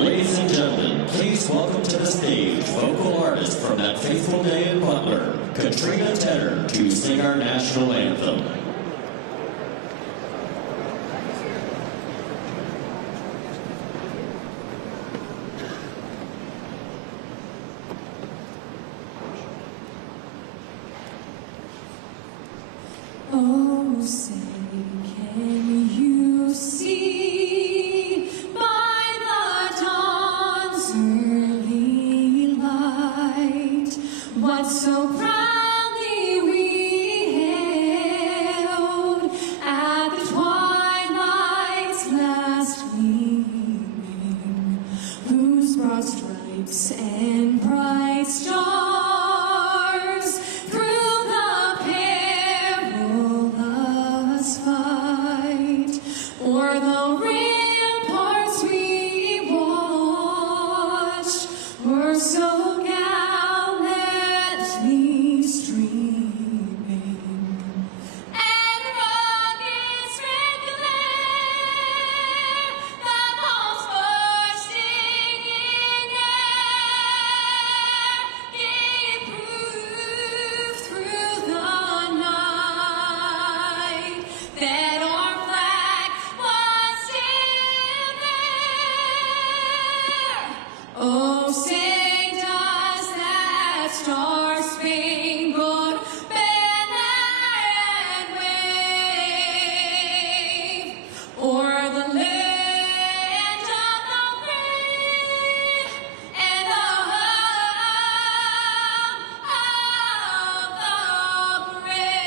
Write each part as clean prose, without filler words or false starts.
Ladies and gentlemen, please welcome to the stage vocal artist from that faithful day in Butler, Katrina Tedder, to sing our national anthem. Oh, say, can you see by the dawn's early light what so proudly we hailed at the twilight's last gleaming, whose broad stripes and bright stars o'er the ramparts we watched were so gallantly streaming, and rockets regular the bombs bursting in air gave proof through the night that our flag was still there. Oh, say does that star-spangled banner wave o'er the land of the free and the home of the brave.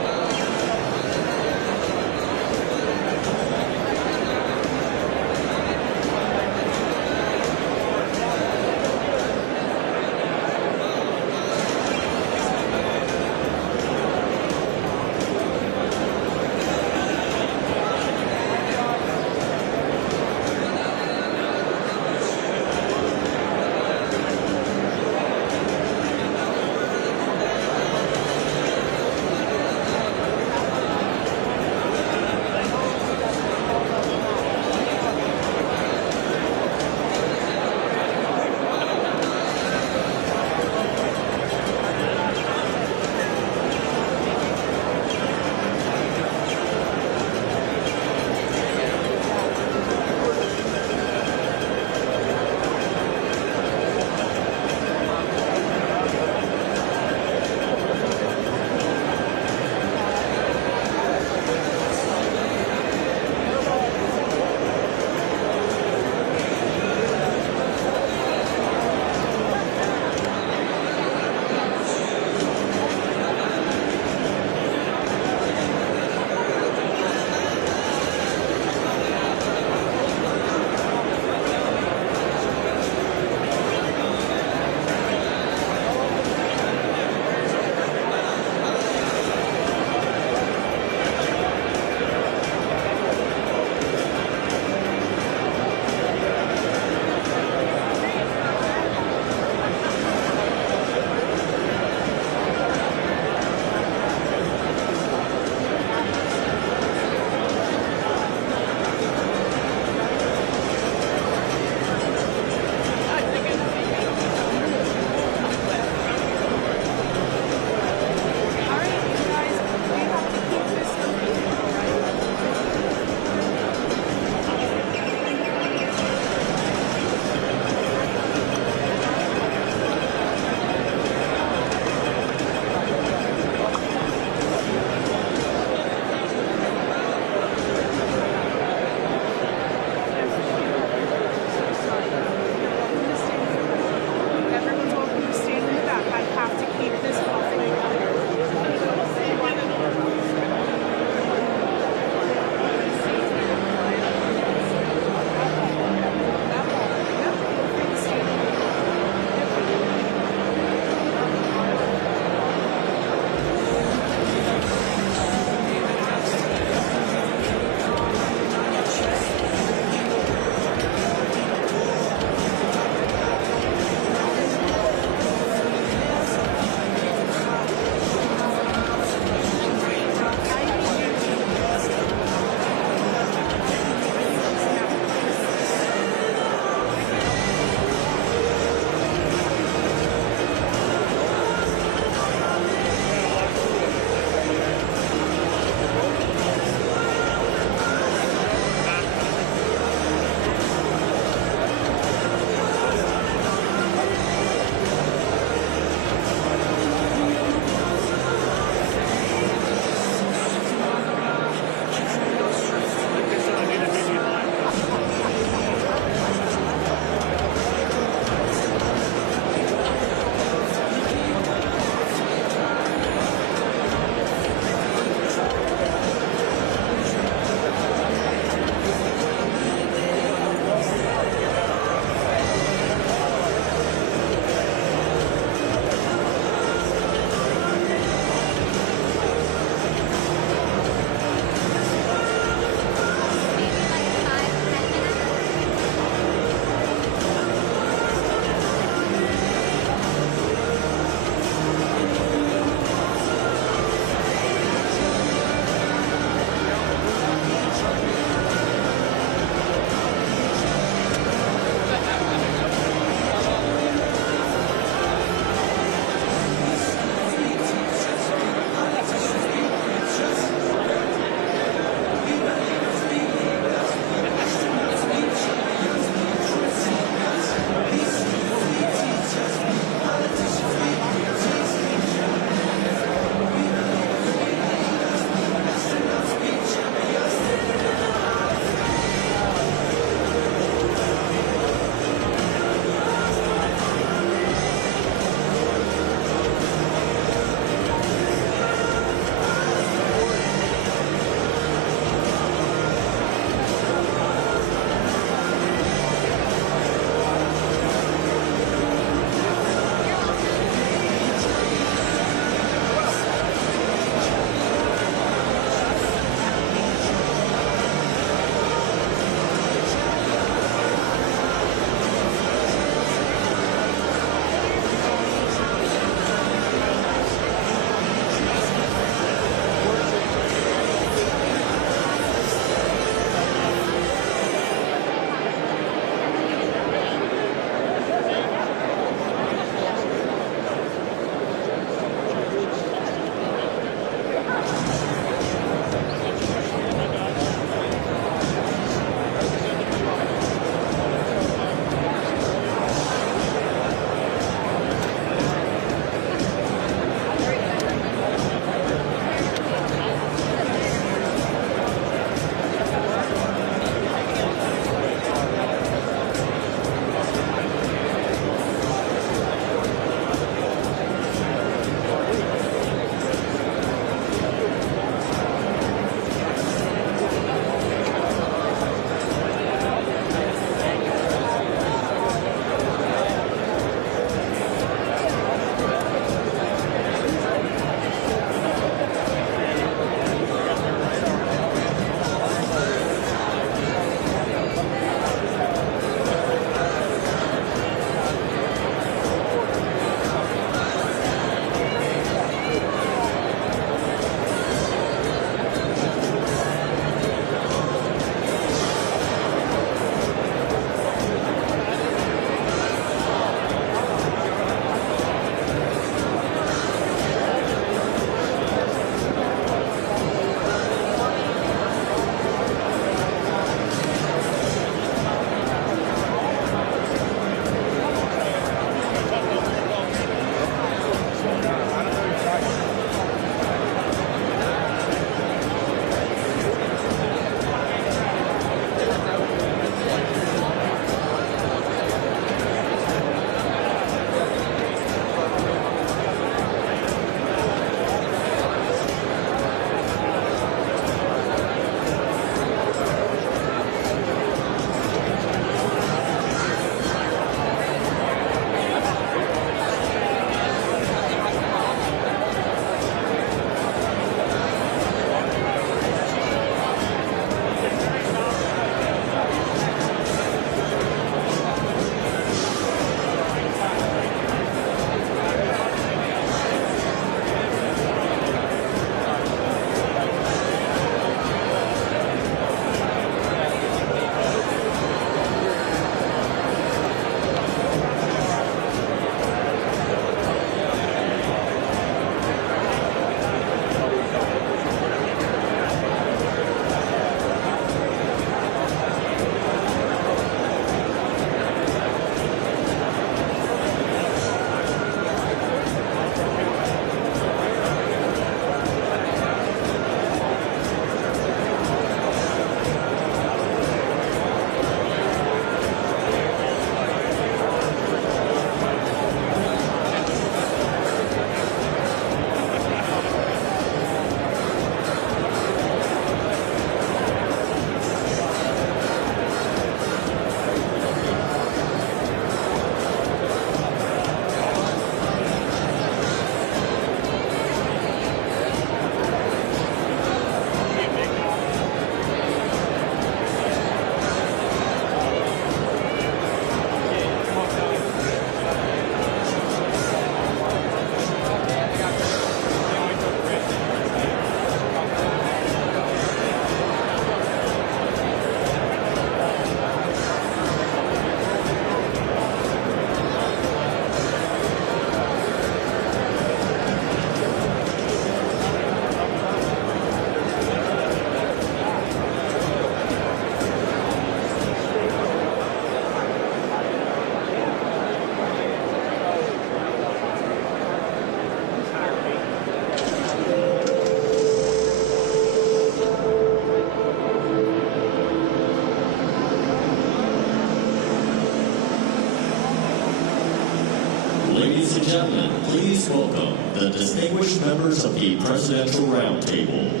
gentlemen, please welcome the distinguished members of the Presidential Roundtable.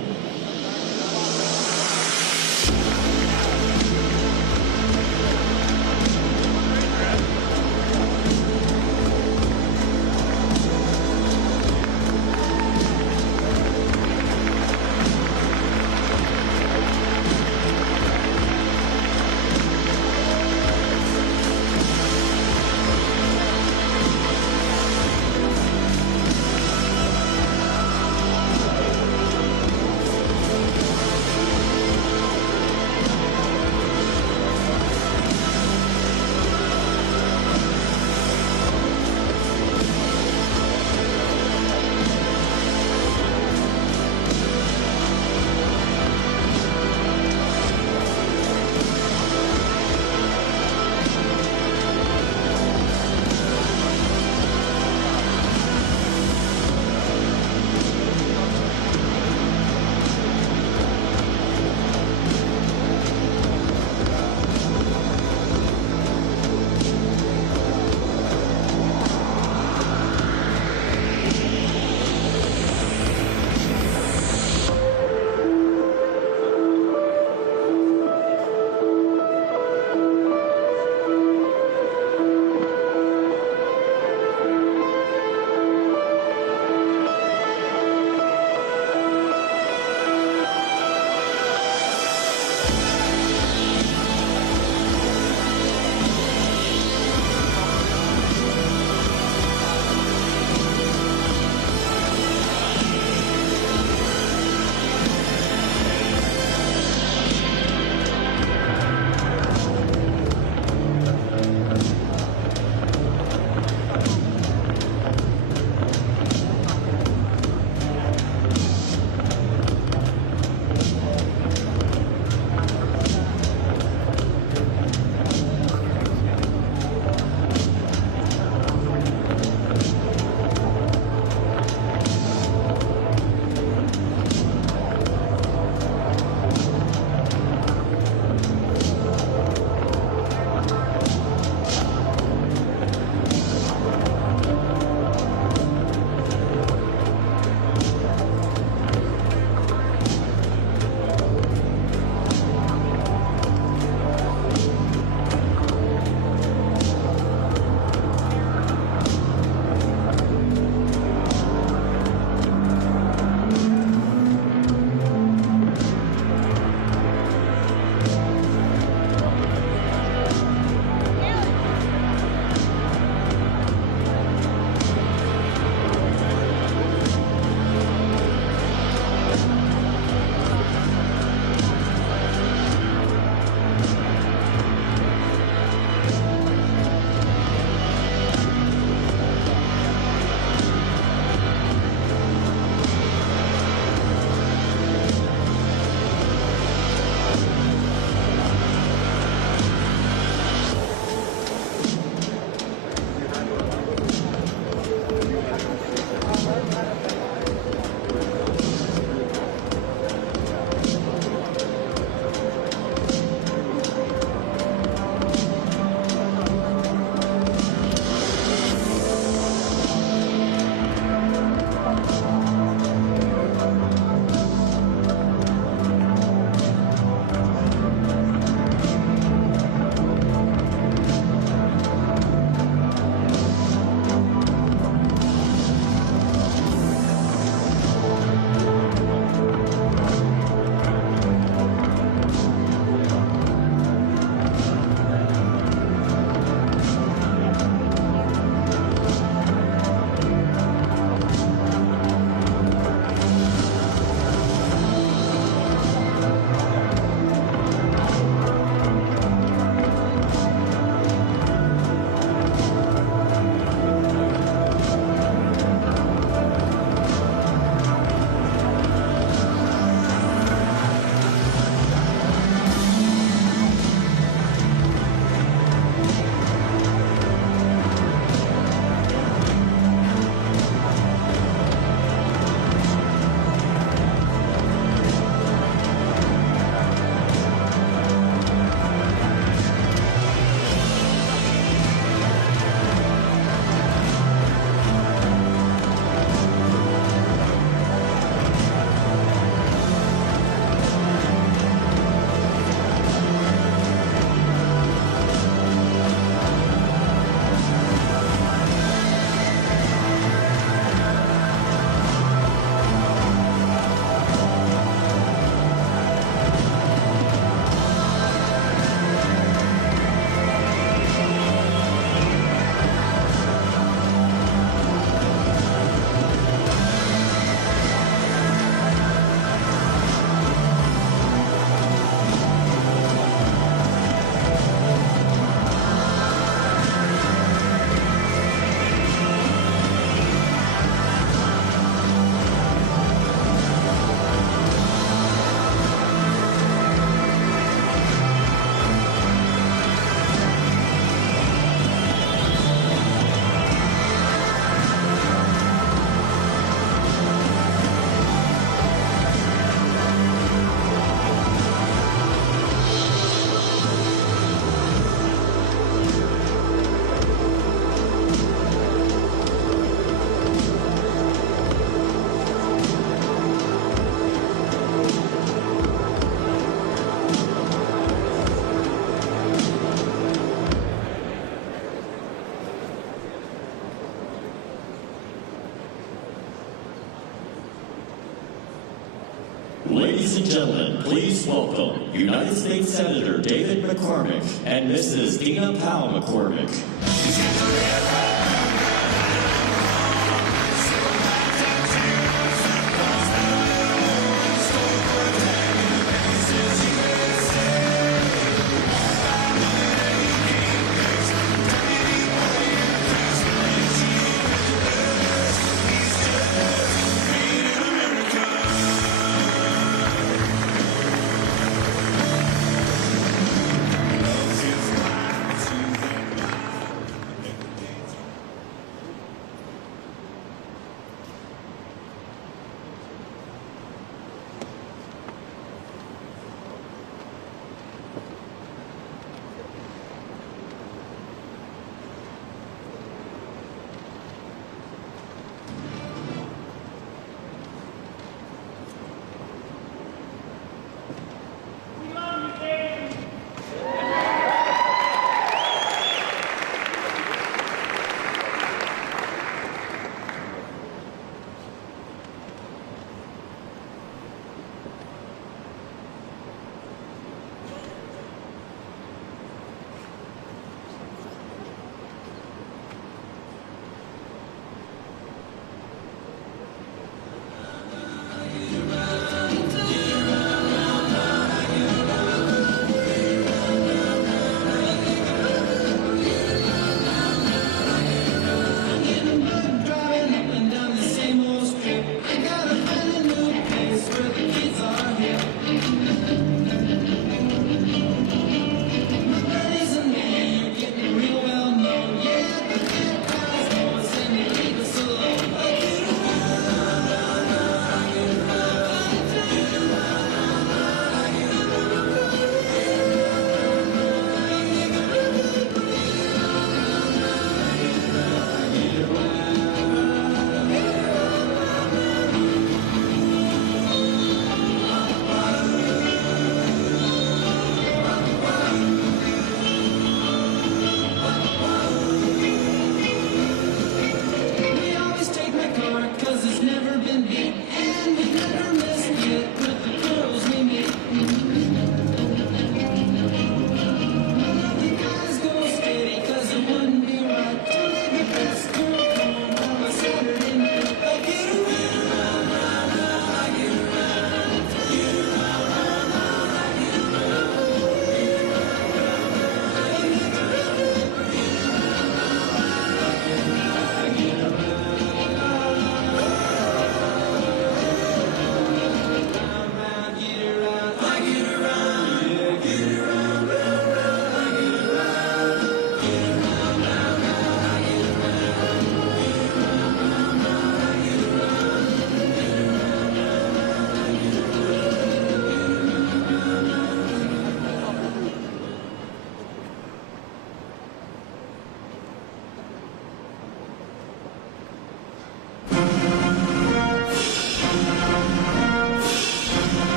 Ladies and gentlemen, please welcome United States Senator David McCormick and Mrs. Dina Powell McCormick.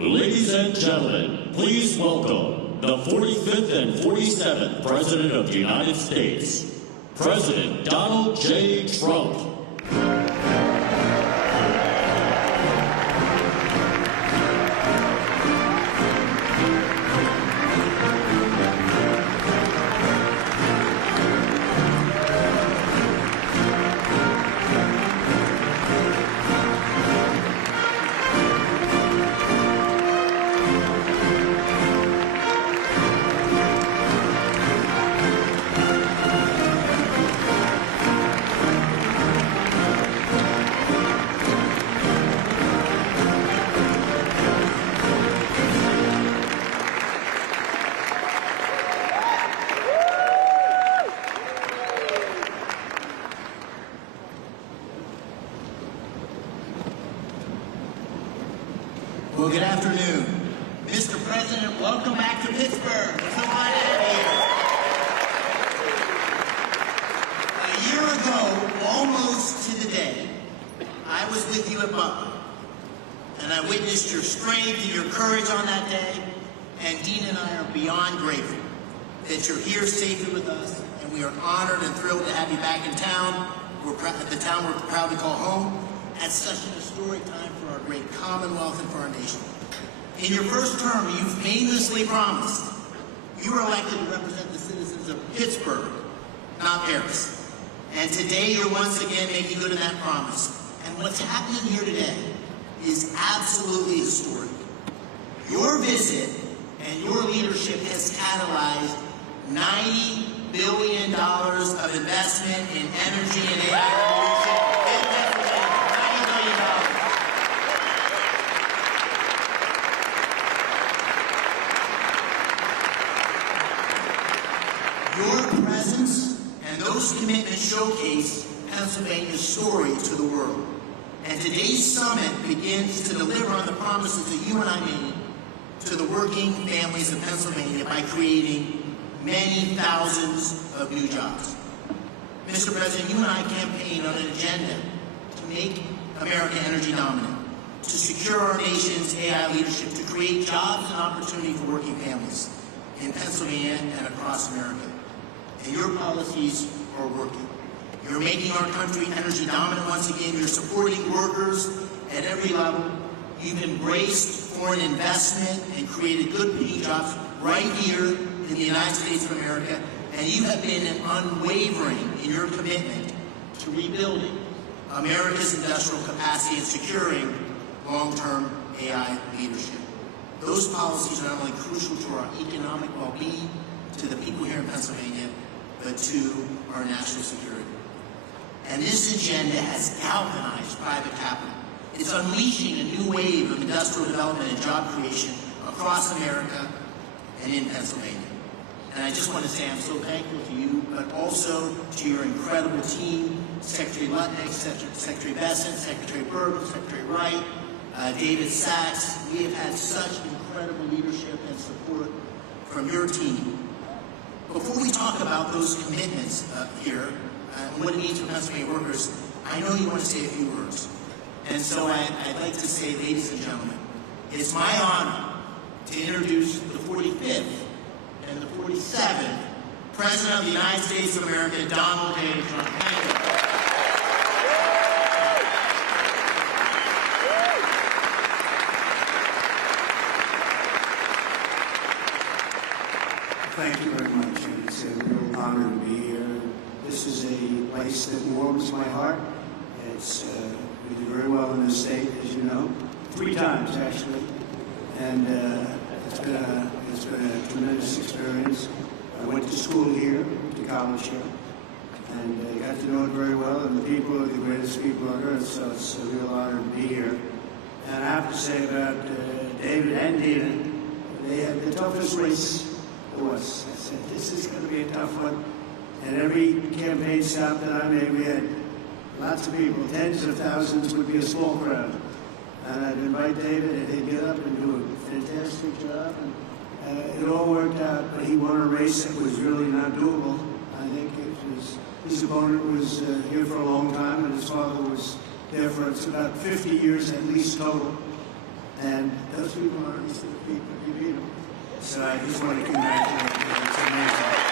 Ladies and gentlemen, please welcome the 45th and 47th President of the United States, President Donald J. Trump. Well, good afternoon. Mr. President, welcome back to Pittsburgh. We're so glad to have you here. A year ago, almost to the day, I was with you at Butler, and I witnessed your strength and your courage on that day, and Dina and I are beyond grateful that you're here safely with us, and we are honored and thrilled to have you back in town the town we're proud to call home, at such an historic time for our great Commonwealth and for our nation. In your first term, you famously promised you were elected to represent the citizens of Pittsburgh, not Paris. And today you're once again making good on that promise. And what's happening here today is absolutely historic. Your visit and your leadership has catalyzed $90 billion of investment in energy and AI leadership. $90 billion. Your presence and those commitments showcase Pennsylvania's story to the world. And today's summit begins to deliver on the promises that you and I made to the working families of Pennsylvania by creating many thousands of new jobs. Mr. President, you and I campaigned on an agenda to make America energy dominant, to secure our nation's AI leadership, to create jobs and opportunity for working families in Pennsylvania and across America. And your policies are working. You're making our country energy dominant once again. You're supporting workers at every level. You've embraced foreign investment and created good-paying jobs right here in the United States of America. And you have been unwavering in your commitment to rebuilding America's industrial capacity and securing long-term AI leadership. Those policies are not only crucial to our economic well-being, to the people here in Pennsylvania, but to our national security. And this agenda has galvanized private capital. It's unleashing a new wave of industrial development and job creation across America and in Pennsylvania. And I just want to say I'm so thankful to you, but also to your incredible team, Secretary Lutnick, Secretary Bessent, Secretary Berg, Secretary Wright, David Sachs. We have had such incredible leadership and support from your team. Before we talk about those commitments here, and what it means for Pennsylvania workers, I know you want to say a few words. And so I'd like to say, ladies and gentlemen, it's my honor to introduce the 45th and the 47th President of the United States of America, Donald J. Trump. Thank you. Thank you very much. It's a real honor to be here. This is a place that warms my heart. We do very well in this state, as you know, 3 times actually, and it's been a tremendous experience. I went to school here, to college here, and got to know it very well. And the people are the greatest people on earth, so it's a real honor to be here. And I have to say about David and Dina, they had the toughest race there was. I said, this is going to be a tough one. And every campaign stop that I made, we had lots of people, tens of thousands would be a small crowd. And I'd invite David, and he'd get up and do a fantastic job. And it all worked out, but he won a race that was really not doable. I think his opponent was here for a long time, and his father was there for about 50 years at least total. And those people are the people who beat him. So I just want to congratulate him. It's amazing.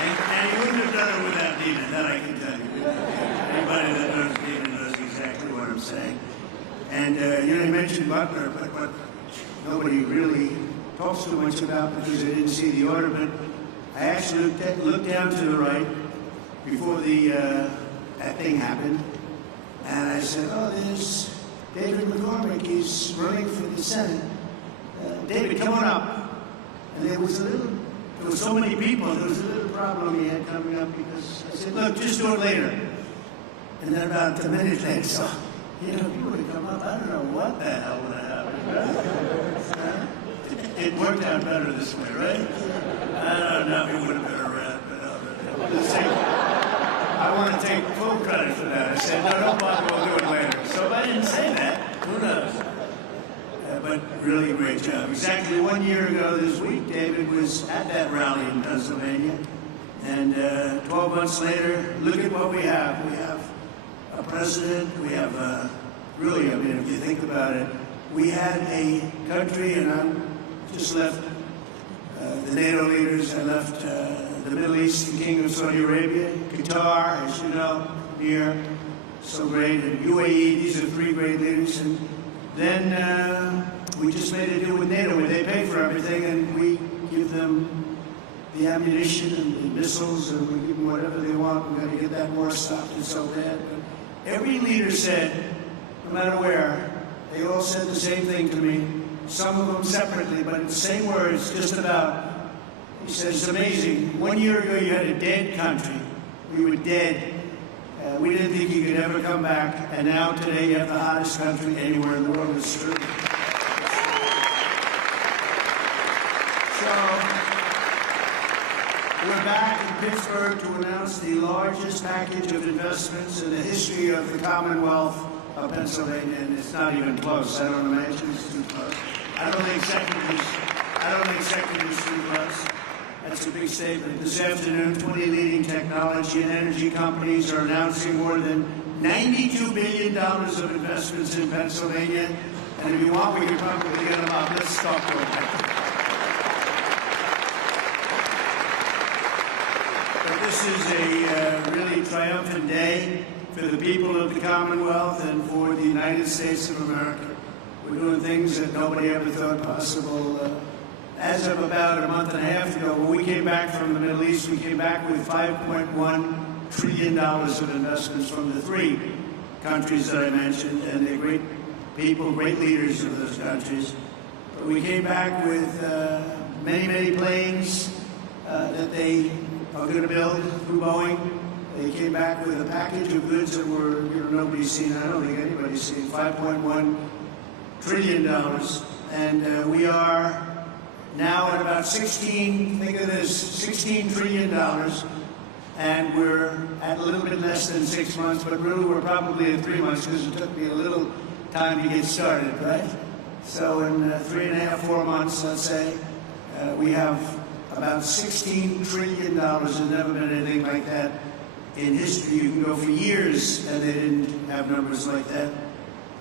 And he wouldn't have done it without Dina, that I can tell you. Anybody that knows Dina knows exactly what I'm saying. And you mentioned Butler, but what nobody really talks too much about because I didn't see the order, but I actually looked down to the right before that thing happened, and I said, oh, there's David McCormick, he's running for the Senate. David, come on up. And there was so many people, there was a little problem he had coming up because I said, look, just do it later. And then about a minute later, so, if he would have come up, I don't know what the hell would have happened. It worked out better this way, right? I don't know if he would have been around, but I want to take full credit for that. I said, no, don't bother, we'll do it later. So if I didn't say that, who knows? But really great job. Exactly 1 year ago this week, David was at that rally in Pennsylvania. And 12 months later, look at what we have. We have a president, we have really, if you think about it, we had a country, and I just left the NATO leaders, I left the Middle East, the King of Saudi Arabia, Qatar, as you know, here, so great, and UAE, these are three great leaders. And then we just made a deal with NATO where they pay for everything and we give them the ammunition and the missiles and we give them whatever they want. We've got to get that war stopped. It's so bad. But every leader said, no matter where, they all said the same thing to me, some of them separately, but in the same words, just about. He said, it's amazing. 1 year ago, you had a dead country. We were dead. We didn't think you could ever come back. And now, today, you have the hottest country anywhere in the world. It's true. So, we're back in Pittsburgh to announce the largest package of investments in the history of the Commonwealth of Pennsylvania, and it's not even close. I don't imagine it's too close. I don't think second is too close. That's a big statement. This afternoon, 20 leading technology and energy companies are announcing more than $92 billion of investments in Pennsylvania. And if you want, we can probably get them up. Let's talk about that. But this is a really triumphant day for the people of the Commonwealth and for the United States of America. We're doing things that nobody ever thought possible. As of about a month and a half ago, when we came back from the Middle East, we came back with $5.1 trillion of investments from the three countries that I mentioned, and they're great people, great leaders of those countries. But we came back with many, many planes that they are going to build through Boeing. They came back with a package of goods that were, nobody's seen. I don't think anybody's seen. $5.1 trillion, and we are now at about $16 trillion, and we're at a little bit less than 6 months, but really we're probably at 3 months because it took me a little time to get started, right? So in 3.5, 4 months, let's say, we have about $16 trillion. There's never been anything like that in history. You can go for years and they didn't have numbers like that.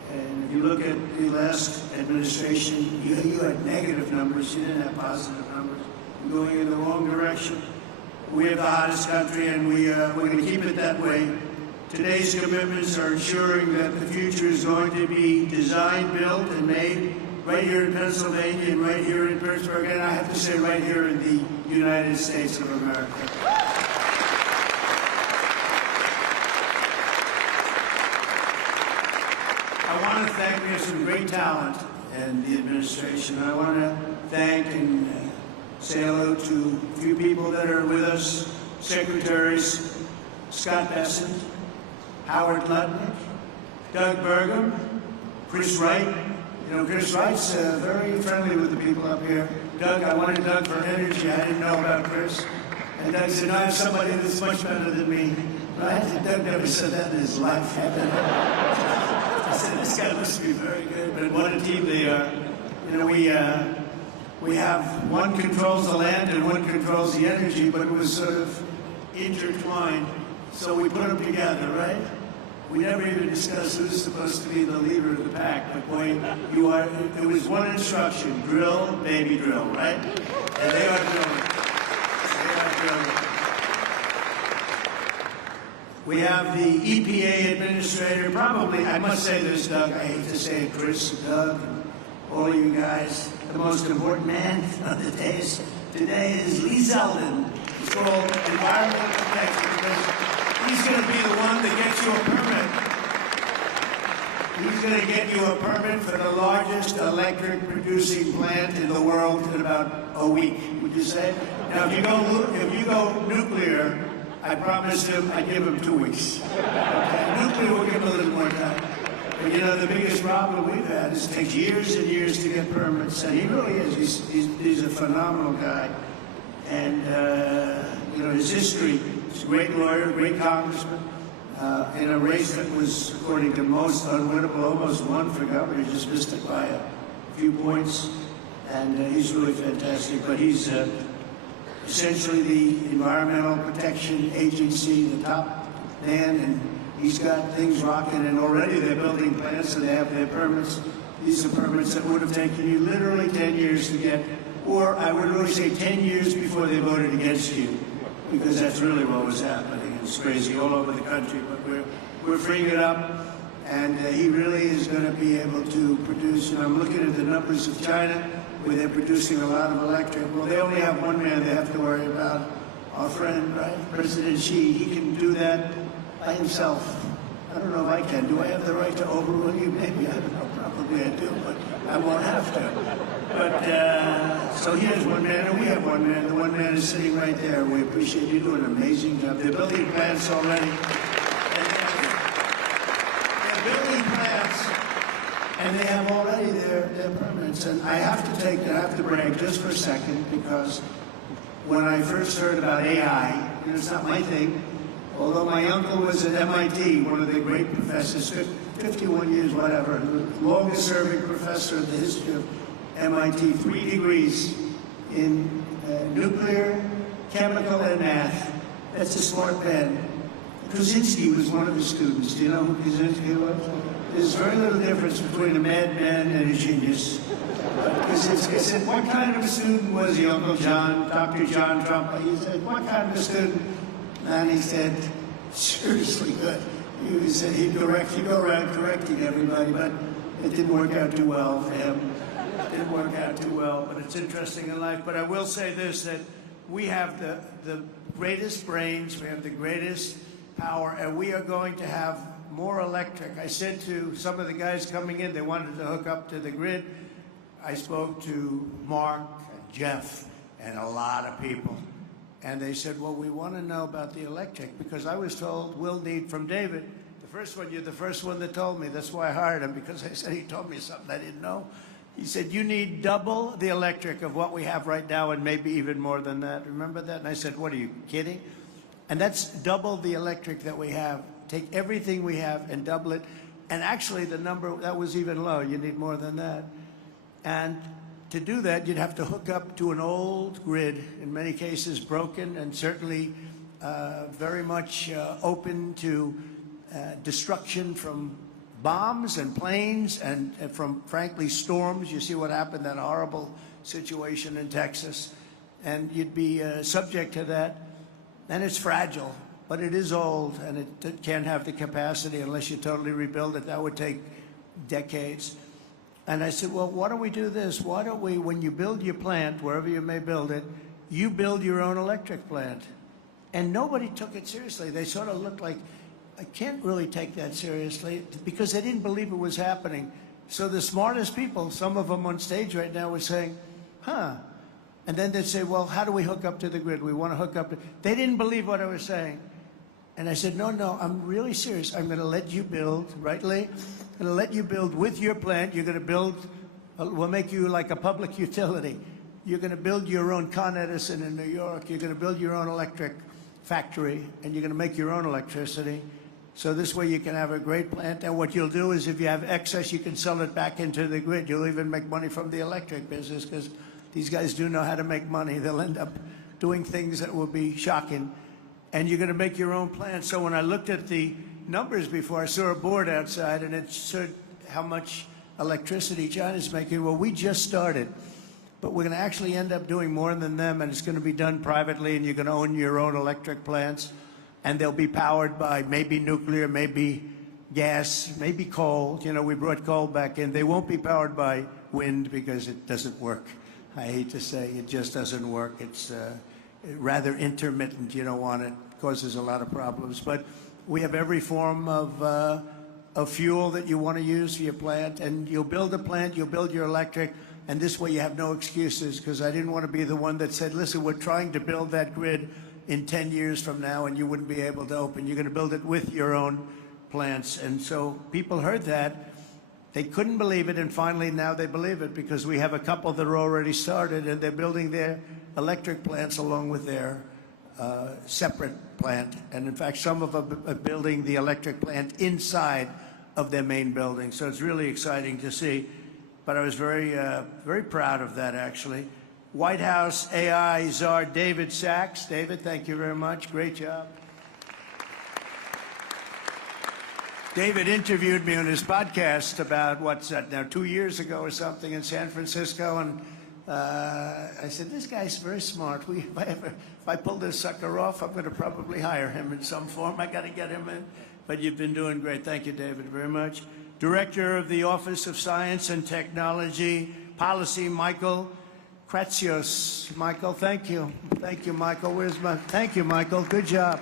And if you look at the last administration, you had negative numbers. You didn't have positive numbers. You're going in the wrong direction. We have the hottest country, and we're going to keep it that way. Today's commitments are ensuring that the future is going to be designed, built, and made right here in Pennsylvania and right here in Pittsburgh, and I have to say right here in the United States of America. I want to thank, we have some great talent in the administration. I want to thank and say hello to a few people that are with us. Secretaries Scott Bessent, Howard Lutnick, Doug Burgum, Chris Wright. Chris Wright's very friendly with the people up here. Doug, I wanted Doug for energy. I didn't know about Chris. And Doug said, I have somebody that's much better than me. Right? And Doug never said that in his life. I said, this guy must be very good, but what a team they are. We have one controls the land and one controls the energy, but it was sort of intertwined, so we put them together, right? We never even discussed who's supposed to be the leader of the pack, but boy, it was one instruction, drill, baby, drill, right? And they are drilling. We have the EPA administrator, probably, I must say this, Doug, I hate to say it, Chris, Doug, all of you guys, the most important man of the days today is Lee Zeldin. He's called Environmental Protection because he's going to be the one that gets you a permit. He's going to get you a permit for the largest electric producing plant in the world in about a week, would you say? Now, if you go nuclear, I promised him I'd give him 2 weeks. Okay? Nuclear will give him a little more time. But the biggest problem we've had is it takes years and years to get permits, and he really is. He's a phenomenal guy. And, his history, he's a great lawyer, great congressman, in a race that was, according to most, unwinnable, almost won for governor. He just missed it by a few points. And he's really fantastic. But he's essentially the Environmental Protection Agency, the top man, and he's got things rocking, and already they're building plants and they have their permits. These are permits that would have taken you literally 10 years to get, or I would really say 10 years before they voted against you. because that's really what was happening. It's crazy all over the country, but we're freeing it up, and he really is going to be able to produce. And I'm looking at the numbers of China, where they're producing a lot of electric. Well, they only have one man they have to worry about. Our friend, right, President Xi, he can do that by himself. I don't know if I can. Do I have the right to overrule you? Maybe. I don't know. Probably I do, but I won't have to. But, so here's one man, and we have one man. The one man is sitting right there. We appreciate you doing an amazing job. They're building plants already. They're building plants, and they have already their permits. And I have to brag just for a second, because when I first heard about AI, and it's not my thing, although my uncle was at MIT, one of the great professors, 51 years, whatever, the longest-serving professor in the history of MIT, 3 degrees in nuclear, chemical, and math. That's a smart man. Krasinski was one of his students. Do you know who Krasinski was? There's very little difference between a madman and a genius. Krasinski said, what kind of a student was he, Uncle John, Dr. John Trump? He said, what kind of a student? And he said, seriously good. He said he'd go around correcting everybody, but it didn't work out too well for him. It didn't work out too well, but it's interesting in life. But I will say this, that we have the greatest brains, we have the greatest power, and we are going to have more electric. I said to some of the guys coming in, they wanted to hook up to the grid. I spoke to Mark, Jeff, and a lot of people. And they said, well, we want to know about the electric, because I was told we'll need from David. You're the first one that told me. That's why I hired him, because I said he told me something I didn't know. He said, you need double the electric of what we have right now, and maybe even more than that. Remember that? And I said, what, are you kidding? And that's double the electric that we have. Take everything we have and double it. And actually, the number, that was even low. You need more than that. And to do that, you'd have to hook up to an old grid, in many cases broken, and certainly very much open to destruction from bombs and planes and from, frankly, storms. You see what happened, that horrible situation in Texas. And you'd be subject to that. And it's fragile, but it is old, and it can't have the capacity unless you totally rebuild it. That would take decades. And I said, well, why don't we do this? Why don't we, when you build your plant, wherever you may build it, you build your own electric plant. And nobody took it seriously. They sort of looked like, I can't really take that seriously, because they didn't believe it was happening. So the smartest people, some of them on stage right now, were saying, huh. And then they'd say, well, how do we hook up to the grid? We want to hook up to... They didn't believe what I was saying. And I said, no, I'm really serious. I'm going to let you build, right, Lee? I'm going to let you build with your plant. You're going to build, we'll make you like a public utility. You're going to build your own Con Edison in New York. You're going to build your own electric factory, and you're going to make your own electricity. So this way you can have a great plant. And what you'll do is if you have excess, you can sell it back into the grid. You'll even make money from the electric business, because these guys do know how to make money. They'll end up doing things that will be shocking. And you're going to make your own plant. So when I looked at the numbers before, I saw a board outside, and it showed how much electricity China's making. Well, we just started, but we're going to actually end up doing more than them, and it's going to be done privately, and you're going to own your own electric plants, and they'll be powered by maybe nuclear, maybe gas, maybe coal. You know, we brought coal back in. They won't be powered by wind because it doesn't work. I hate to say, it just doesn't work. It's rather intermittent. You don't want it. It causes a lot of problems. But we have every form of fuel that you want to use for your plant. And you'll build a plant, you'll build your electric, and this way you have no excuses, because I didn't want to be the one that said, listen, we're trying to build that grid in 10 years from now, and you wouldn't be able to open. You're going to build it with your own plants. And so people heard that. They couldn't believe it, and finally now they believe it, because we have a couple that are already started, and they're building their electric plants along with their separate plant. And in fact, some of them are building the electric plant inside of their main building. So it's really exciting to see. But I was very, very proud of that, actually. White House AI czar David Sachs. David, thank you very much. Great job. David interviewed me on his podcast about, what's that now, 2 years ago or something in San Francisco, and I said, this guy's very smart. If I pull this sucker off, I'm going to probably hire him in some form. I got to get him in. But you've been doing great. Thank you, David, very much. Director of the Office of Science and Technology Policy, Michael Kratsios. Michael, thank you. Thank you, Michael. Thank you, Michael. Good job.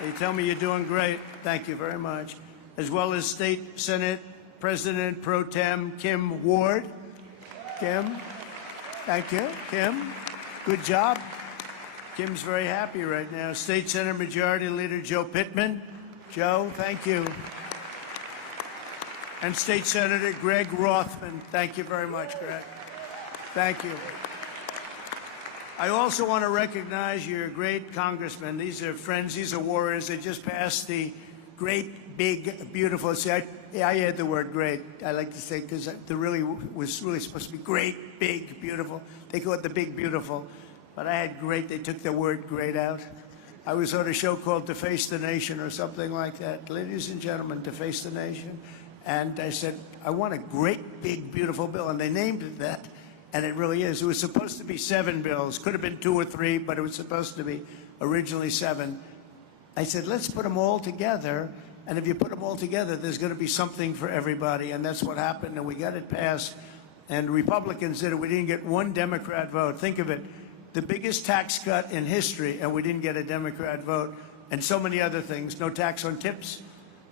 They tell me you're doing great. Thank you very much. As well as State Senate President Pro Tem Kim Ward. Kim, thank you. Kim, good job. Kim's very happy right now. State Senate Majority Leader Joe Pittman. Joe, thank you. And State Senator Greg Rothman. Thank you very much, Greg. Thank you. I also want to recognize your great congressmen. These are friends. These are warriors. They just passed the great, big, beautiful. See, I add the word great. I like to say because the was really supposed to be great, big, beautiful. They call it the big, beautiful. But I had great. They took the word great out. I was on a show called To Face the Nation or something like that. Ladies and gentlemen, To Face the Nation. And I said, I want a great, big, beautiful bill. And they named it that. And it really is. It was supposed to be 7 bills. Could have been 2 or 3, but it was supposed to be originally 7. I said, let's put them all together. And if you put them all together, there's going to be something for everybody. And that's what happened. And we got it passed. And Republicans did it. We didn't get one Democrat vote. Think of it. The biggest tax cut in history, and we didn't get a Democrat vote. And so many other things. No tax on tips.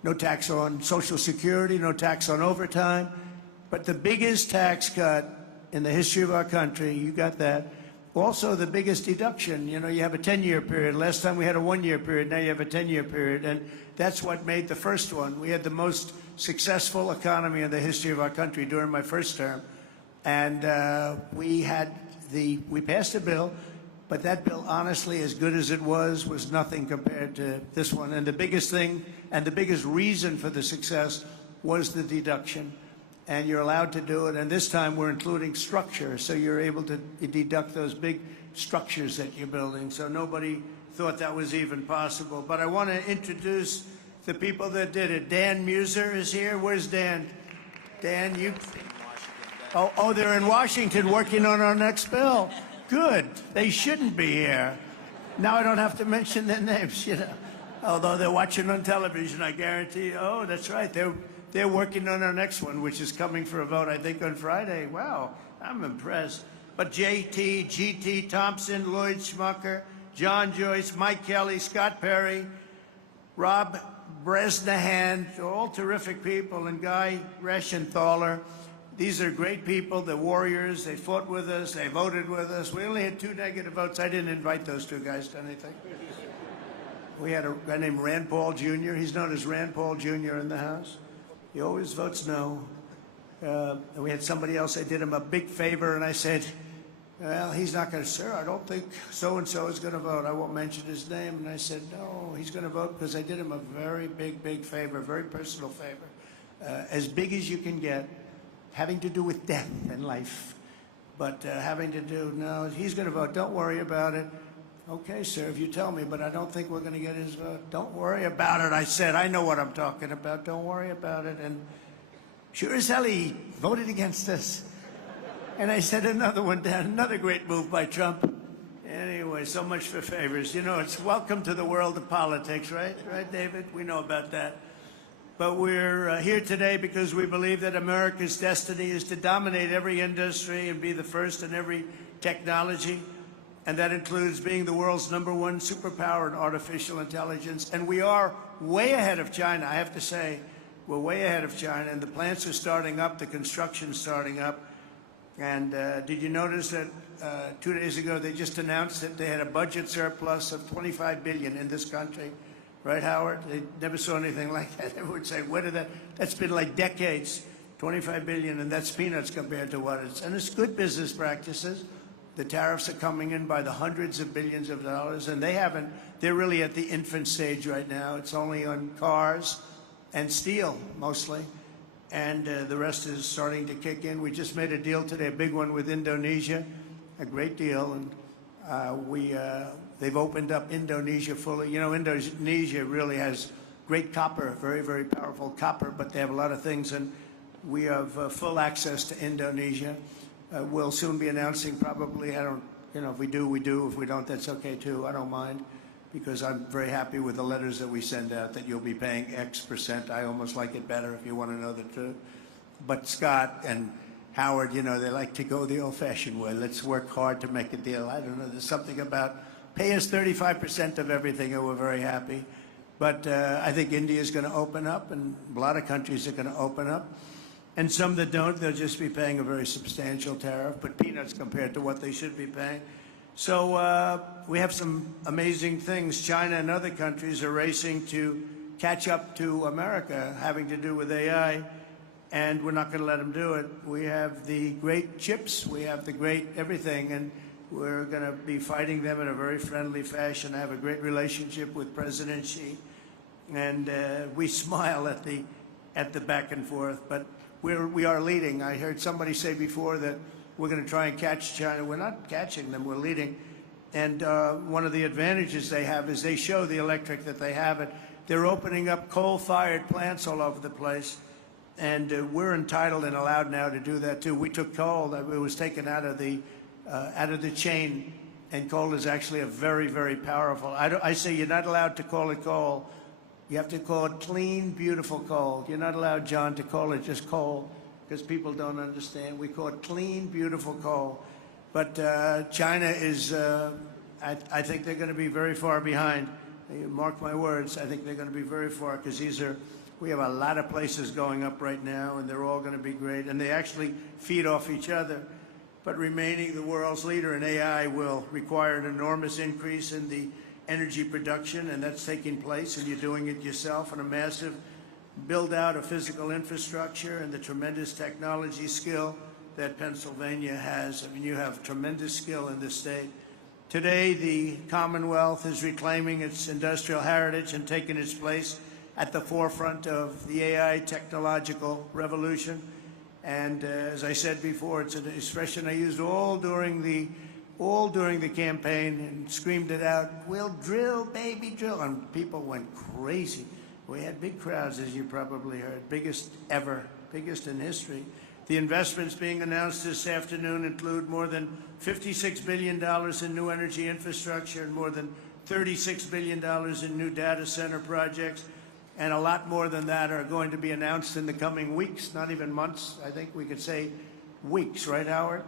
No tax on Social Security. No tax on overtime. But the biggest tax cut in the history of our country, you got that. Also, the biggest deduction. You know, you have a 10-year period. Last time we had a 1-year period. Now you have a 10-year period. And that's what made the first one. We had the most successful economy in the history of our country during my first term. And we passed a bill, but that bill, honestly, as good as it was nothing compared to this one. And the biggest thing and the biggest reason for the success was the deduction. And you're allowed to do it. And this time we're including structure, so you're able to deduct those big structures that you're building. So nobody thought that was even possible. But I want to introduce the people that did it. Dan Muser is here. Where's Dan? Dan, you... Oh, they're in Washington working on our next bill. Good. They shouldn't be here. Now I don't have to mention their names, you know. Although they're watching on television, I guarantee you. Oh, that's right. They're working on our next one, which is coming for a vote, I think, on Friday. Wow, I'm impressed. But JT, GT, Thompson, Lloyd Schmucker, John Joyce, Mike Kelly, Scott Perry, Rob Bresnahan, they're all terrific people, and Guy Reschenthaler. These are great people. They're warriors. They fought with us. They voted with us. We only had 2 negative votes. I didn't invite those 2 guys to anything. We had a guy named Rand Paul Jr. He's known as Rand Paul Jr. in the House. He always votes no. And we had somebody else. I did him a big favor, and I said, well, he's not going to, sir, I don't think so-and-so is going to vote. I won't mention his name. And I said, no, he's going to vote because I did him a very big favor, very personal favor. As big as you can get, having to do with death and life. But having to do, no, he's going to vote. Don't worry about it. Okay, sir, if you tell me, but I don't think we're going to get his vote. Don't worry about it, I said. I know what I'm talking about. Don't worry about it. And sure as hell, he voted against us. And I said another one down, another great move by Trump. Anyway, so much for favors. You know, it's welcome to the world of politics, right? Right, David? We know about that. But we're here today because we believe that America's destiny is to dominate every industry and be the first in every technology. And that includes being the world's #1 superpower in artificial intelligence. And we are way ahead of China, I have to say. We're way ahead of China, and the plants are starting up, the construction's starting up. And did you notice that 2 days ago they just announced that they had a budget surplus of $25 billion in this country? Right, Howard? They never saw anything like that. Everyone would say, where did that? That's been like decades, $25 billion, and that's peanuts compared to what it's. And it's good business practices. The tariffs are coming in by the hundreds of billions of dollars, and they're really at the infant stage right now. It's only on cars and steel, mostly, and the rest is starting to kick in. We just made a deal today, a big one with Indonesia, a great deal, and they've opened up Indonesia fully. You know, Indonesia really has great copper, very powerful copper, but they have a lot of things, and we have full access to Indonesia. We'll soon be announcing probably, if we do, we do. If we don't, that's okay too. I don't mind, because I'm very happy with the letters that we send out that you'll be paying X%. I almost like it better if you want to know the truth. But Scott and Howard, they like to go the old-fashioned way. Let's work hard to make a deal. I don't know. There's something about pay us 35% of everything, and we're very happy. But I think India is going to open up, and a lot of countries are going to open up. And some that don't, they'll just be paying a very substantial tariff, but peanuts compared to what they should be paying. So we have some amazing things. China and other countries are racing to catch up to America, having to do with AI, and we're not going to let them do it. We have the great chips, we have the great everything, and we're going to be fighting them in a very friendly fashion. I have a great relationship with President Xi, and we smile at the back and forth, but we are leading. I heard somebody say before that we're going to try and catch China. We're not catching them, we're leading. And one of the advantages they have is they show the electric that they have it. They're opening up coal-fired plants all over the place, and we're entitled and allowed now to do that too. We took coal, it was taken out of the chain, and coal is actually a very, very powerful. I say you're not allowed to call it coal. You have to call it clean, beautiful coal. You're not allowed, John, to call it just coal, because people don't understand. We call it clean, beautiful coal. But China is, I think they're going to be very far behind. Mark my words, I think they're going to be very far, because we have a lot of places going up right now, and they're all going to be great. And they actually feed off each other. But remaining the world's leader in AI will require an enormous increase in the energy production, and that's taking place, and you're doing it yourself, and a massive build-out of physical infrastructure and the tremendous technology skill that Pennsylvania has. I mean, you have tremendous skill in this state. Today, the Commonwealth is reclaiming its industrial heritage and taking its place at the forefront of the AI technological revolution. And as I said before, it's an expression I used all during the campaign and screamed it out, "We'll drill, baby, drill." And people went crazy. We had big crowds, as you probably heard, biggest ever, biggest in history. The investments being announced this afternoon include more than $56 billion in new energy infrastructure and more than $36 billion in new data center projects. And a lot more than that are going to be announced in the coming weeks, not even months. I think we could say weeks, right, Howard?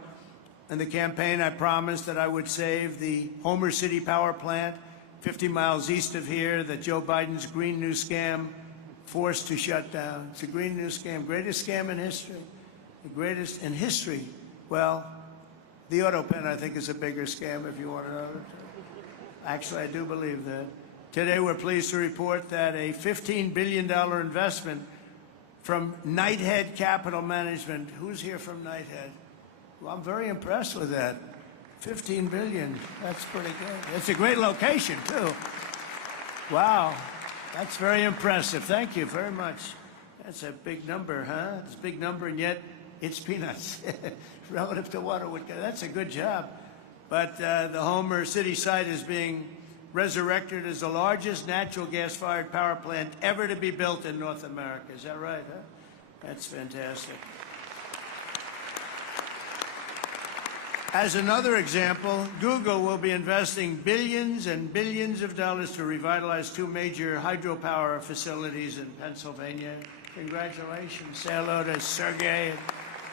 In the campaign, I promised that I would save the Homer City power plant 50 miles east of here that Joe Biden's Green New Scam forced to shut down. It's a Green New Scam, greatest scam in history, the greatest in history. Well, the auto pen, I think, is a bigger scam, if you want to know. Actually, I do believe that. Today, we're pleased to report that a $15 billion investment from Knighthead Capital Management. Who's here from Knighthead? Well, I'm very impressed with that. $15 billion, that's pretty good. It's a great location, too. Wow, that's very impressive. Thank you very much. That's a big number, huh? It's a big number, and yet it's peanuts relative to what it would get. That's a good job. But the Homer City site is being resurrected as the largest natural gas-fired power plant ever to be built in North America. Is that right, huh? That's fantastic. As another example, Google will be investing billions and billions of dollars to revitalize two major hydropower facilities in Pennsylvania. Congratulations. Say hello to Sergey and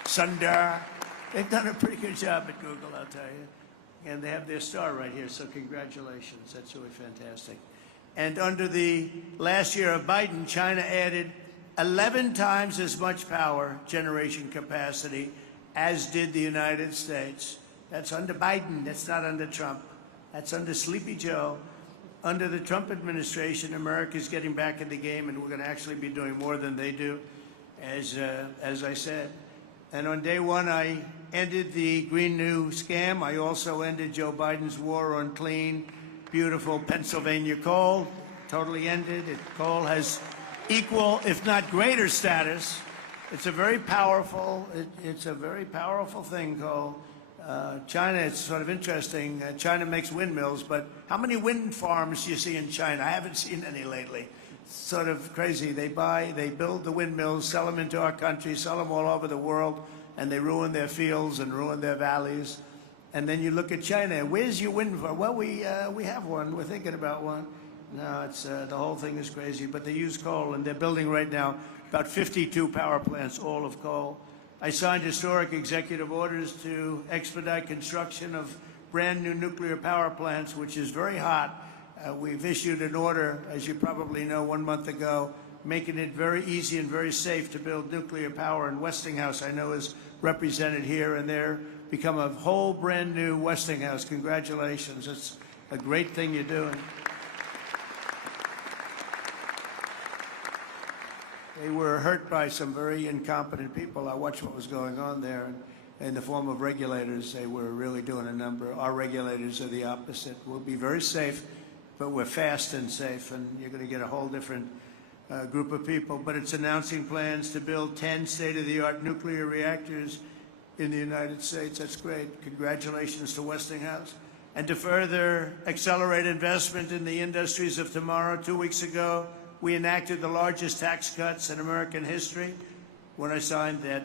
Sundar. They've done a pretty good job at Google, I'll tell you. And they have their star right here, so congratulations. That's really fantastic. And under the last year of Biden, China added 11 times as much power generation capacity as did the United States. That's under Biden. That's not under Trump. That's under Sleepy Joe. Under the Trump administration, America's getting back in the game, and we're going to actually be doing more than they do, as I said. And on day one, I ended the Green New Scam. I also ended Joe Biden's war on clean, beautiful Pennsylvania coal. Totally ended it. Coal has equal, if not greater, status. It's a very powerful. It's a very powerful thing, coal. China, it's sort of interesting. China makes windmills, but how many wind farms do you see in China? I haven't seen any lately. It's sort of crazy. They build the windmills, sell them into our country, sell them all over the world, and they ruin their fields and ruin their valleys. And then you look at China. Where's your wind farm? Well, we have one. We're thinking about one. No, it's the whole thing is crazy. But they use coal, and they're building right now about 52 power plants, all of coal. I signed historic executive orders to expedite construction of brand new nuclear power plants, which is very hot. We've issued an order, as you probably know, 1 month ago, making it very easy and very safe to build nuclear power. And Westinghouse, I know, is represented here, and they're become a whole brand new Westinghouse. Congratulations. It's a great thing you're doing. They were hurt by some very incompetent people. I watched what was going on there. And in the form of regulators, they were really doing a number. Our regulators are the opposite. We'll be very safe, but we're fast and safe, and you're going to get a whole different group of people. But it's announcing plans to build 10 state-of-the-art nuclear reactors in the United States. That's great. Congratulations to Westinghouse. And to further accelerate investment in the industries of tomorrow, 2 weeks ago, we enacted the largest tax cuts in American history. When I signed that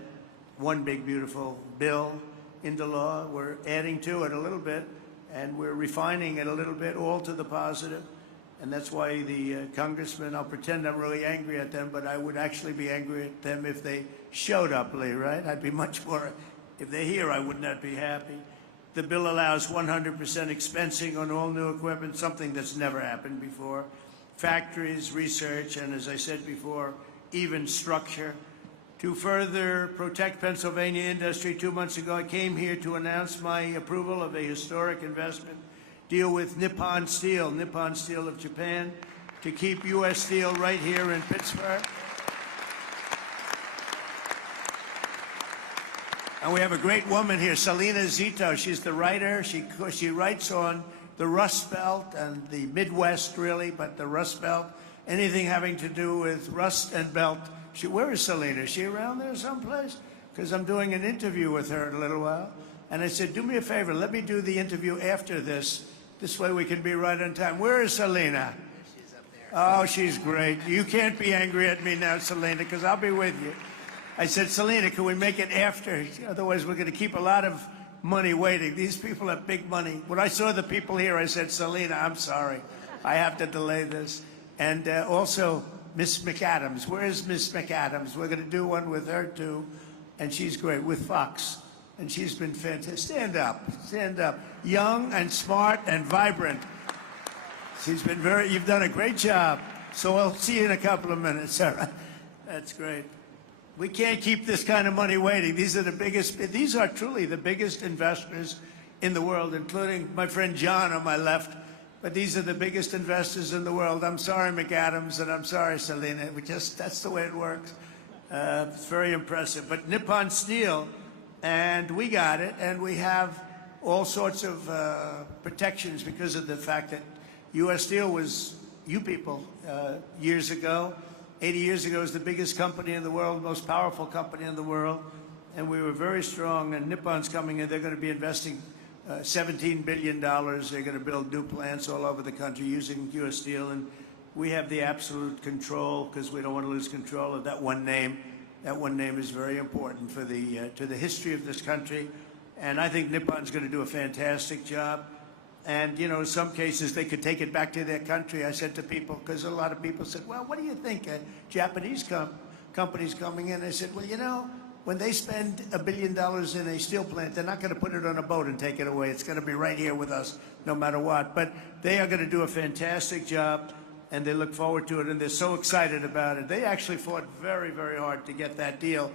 one big, beautiful bill into law, we're adding to it a little bit, and we're refining it a little bit, all to the positive. And that's why the congressmen, I'll pretend I'm really angry at them, but I would actually be angry at them if they showed up, Lee, right? I'd be much more, if they're here, I would not be happy. The bill allows 100% expensing on all new equipment, something that's never happened before. Factories, research, and as I said before, even structure. To further protect Pennsylvania industry, 2 months ago, I came here to announce my approval of a historic investment deal with Nippon Steel of Japan, to keep U.S. Steel right here in Pittsburgh. And we have a great woman here, Selena Zito. She's the writer. She writes on the Rust Belt and the Midwest, really, but the Rust Belt, anything having to do with rust and belt. Where is Selena? Is she around there someplace? Because I'm doing an interview with her in a little while. And I said, do me a favor, let me do the interview after this. This way we can be right on time. Where is Selena? She's up there. Oh, she's great. You can't be angry at me now, Selena, because I'll be with you. I said, Selena, can we make it after? Otherwise, we're going to keep a lot of money waiting. These people have big money. When I saw the people here, I said, Selena, I'm sorry. I have to delay this. And also, Miss McAdams. Where's Miss McAdams? We're going to do one with her, too. And she's great, with Fox. And she's been fantastic. Stand up. Stand up. Young and smart and vibrant. She's been you've done a great job. So I'll see you in a couple of minutes. All right. That's great. We can't keep this kind of money waiting. These are truly the biggest investors in the world, including my friend John on my left. But these are the biggest investors in the world. I'm sorry, McAdams, and I'm sorry, Selena. That's the way it works. It's very impressive. But Nippon Steel, and we got it, and we have all sorts of protections because of the fact that U.S. Steel was you people years ago. 80 years ago, it was the biggest company in the world, most powerful company in the world, and we were very strong. And Nippon's coming in. They're going to be investing $17 billion. They're going to build new plants all over the country using U.S. Steel, and we have the absolute control because we don't want to lose control of that one name. That one name is very important for to the history of this country, and I think Nippon's going to do a fantastic job. And, you know, in some cases, they could take it back to their country. I said to people, because a lot of people said, well, what do you think? Japanese companies coming in. I said, well, you know, when they spend $1 billion in a steel plant, they're not going to put it on a boat and take it away. It's going to be right here with us, no matter what. But they are going to do a fantastic job, and they look forward to it, and they're so excited about it. They actually fought very, very hard to get that deal.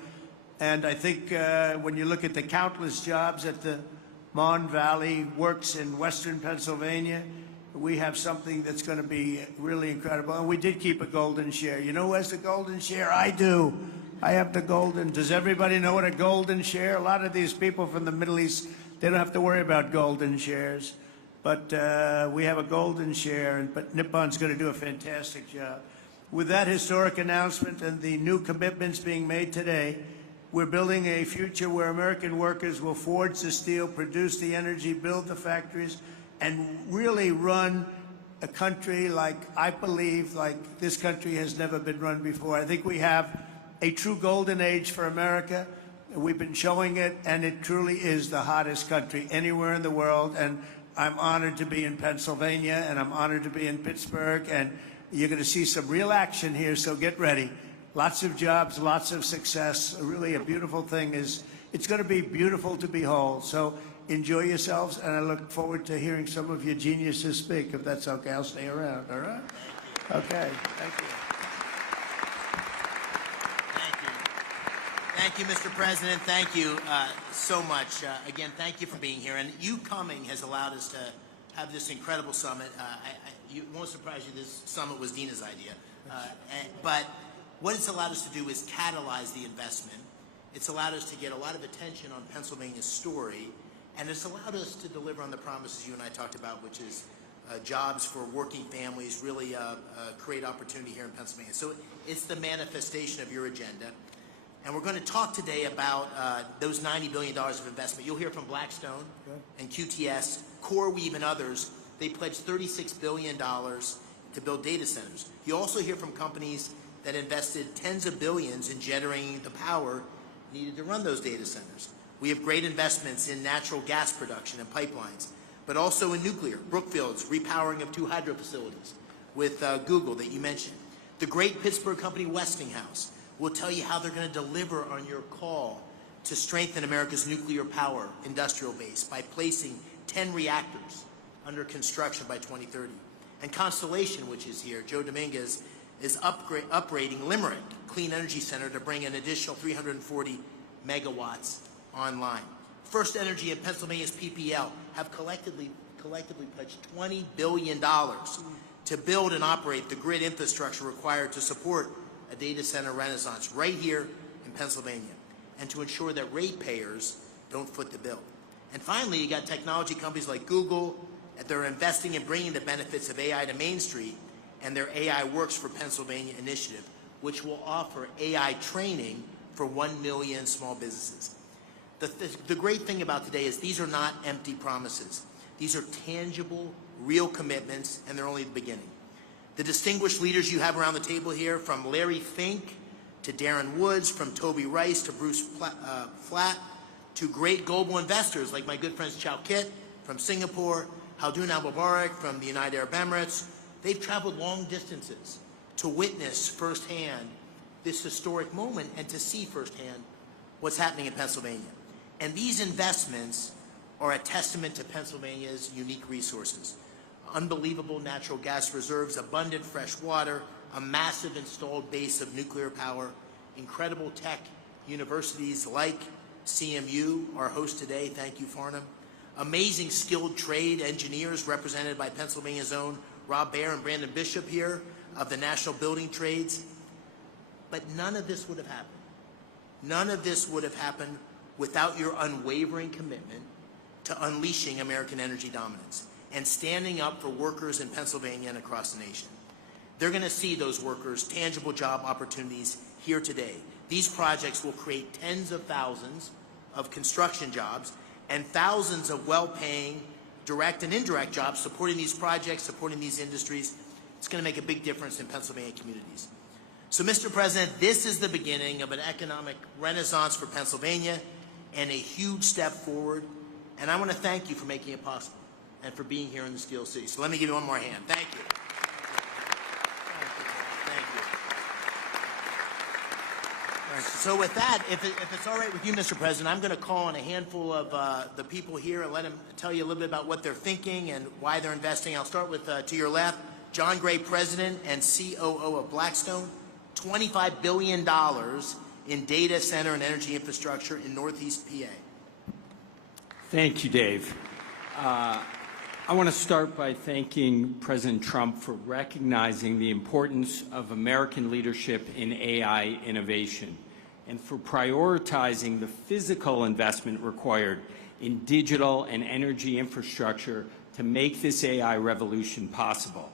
And I think when you look at the countless jobs at the Mon Valley Works in western Pennsylvania, we have something that's going to be really incredible. And we did keep a golden share. You know who has the golden share? I do. I have the golden. Does everybody know what a golden share? A lot of these people from the Middle East, they don't have to worry about golden shares. But we have a golden share, but Nippon's going to do a fantastic job. With that historic announcement and the new commitments being made today, we're building a future where American workers will forge the steel, produce the energy, build the factories, and really run a country like, I believe, like this country has never been run before. I think we have a true golden age for America. We've been showing it, and it truly is the hottest country anywhere in the world. And I'm honored to be in Pennsylvania, and I'm honored to be in Pittsburgh, and you're going to see some real action here, so get ready. Lots of jobs, lots of success. Really a beautiful thing is, it's going to be beautiful to behold. So enjoy yourselves, and I look forward to hearing some of your geniuses speak. If that's okay, I'll stay around, all right? Okay, thank you. Thank you, Mr. President. Thank you so much. Again, thank you for being here. And you coming has allowed us to have this incredible summit. It won't surprise you, this summit was Dina's idea. But what it's allowed us to do is catalyze the investment. It's allowed us to get a lot of attention on Pennsylvania's story. And it's allowed us to deliver on the promises you and I talked about, which is jobs for working families, really create opportunity here in Pennsylvania. So it's the manifestation of your agenda. And we're going to talk today about those $90 billion of investment. You'll hear from Blackstone and QTS, CoreWeave, and others. They pledged $36 billion to build data centers. You also hear from companies that invested tens of billions in generating the power needed to run those data centers. We have great investments in natural gas production and pipelines, but also in nuclear. Brookfield's repowering of 2 hydro facilities with Google that you mentioned. The great Pittsburgh company Westinghouse will tell you how they're going to deliver on your call to strengthen America's nuclear power industrial base by placing 10 reactors under construction by 2030. And Constellation, which is here, Joe Dominguez, is upgrading Limerick Clean Energy Center to bring an additional 340 megawatts online. First Energy and Pennsylvania's PPL have collectively pledged $20 billion to build and operate the grid infrastructure required to support a data center renaissance right here in Pennsylvania, and to ensure that ratepayers don't foot the bill. And finally, you got technology companies like Google that they're investing in bringing the benefits of AI to Main Street, and their AI Works for Pennsylvania initiative, which will offer AI training for 1 million small businesses. The great thing about today is these are not empty promises. These are tangible, real commitments, and they're only the beginning. The distinguished leaders you have around the table here, from Larry Fink to Darren Woods, from Toby Rice to Bruce Flatt, to great global investors like my good friends Chow Kit from Singapore, Haldun Al-Mubarak from the United Arab Emirates. They've traveled long distances to witness firsthand this historic moment and to see firsthand what's happening in Pennsylvania. And these investments are a testament to Pennsylvania's unique resources. Unbelievable natural gas reserves, abundant fresh water, a massive installed base of nuclear power, incredible tech universities like CMU, our host today, thank you, Farnham, amazing skilled trade engineers represented by Pennsylvania's own Rob Baer and Brandon Bishop here of the National Building Trades. But none of this would have happened. None of this would have happened without your unwavering commitment to unleashing American energy dominance and standing up for workers in Pennsylvania and across the nation. They're going to see those workers tangible job opportunities here today. These projects will create tens of thousands of construction jobs and thousands of well-paying direct and indirect jobs supporting these projects, supporting these industries. It's going to make a big difference in Pennsylvania communities. So, Mr. President, this is the beginning of an economic renaissance for Pennsylvania and a huge step forward. And I want to thank you for making it possible and for being here in the Steel City. So let me give you one more hand. Thank you. Thank you. So with that, if it's all right with you, Mr. President, I'm going to call on a handful of the people here and let them tell you a little bit about what they're thinking and why they're investing. I'll start with, to your left, John Gray, President and COO of Blackstone. $25 billion in data center and energy infrastructure in Northeast PA. Thank you, Dave. I want to start by thanking President Trump for recognizing the importance of American leadership in AI innovation and for prioritizing the physical investment required in digital and energy infrastructure to make this AI revolution possible.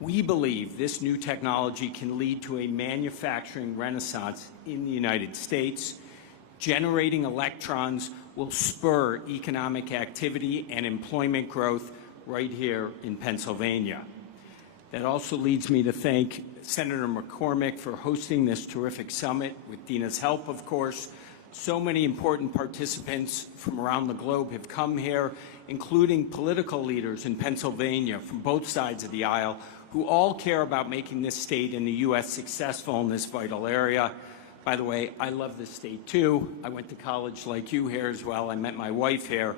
We believe this new technology can lead to a manufacturing renaissance in the United States. Generating electrons will spur economic activity and employment growth right here in Pennsylvania. That also leads me to thank Senator McCormick for hosting this terrific summit, with Dina's help, of course, So many important participants from around the globe have come here, including political leaders in Pennsylvania from both sides of the aisle, who all care about making this state and the U.S. successful in this vital area. By the way, I love this state too. I went to college like you here as well. I met my wife here,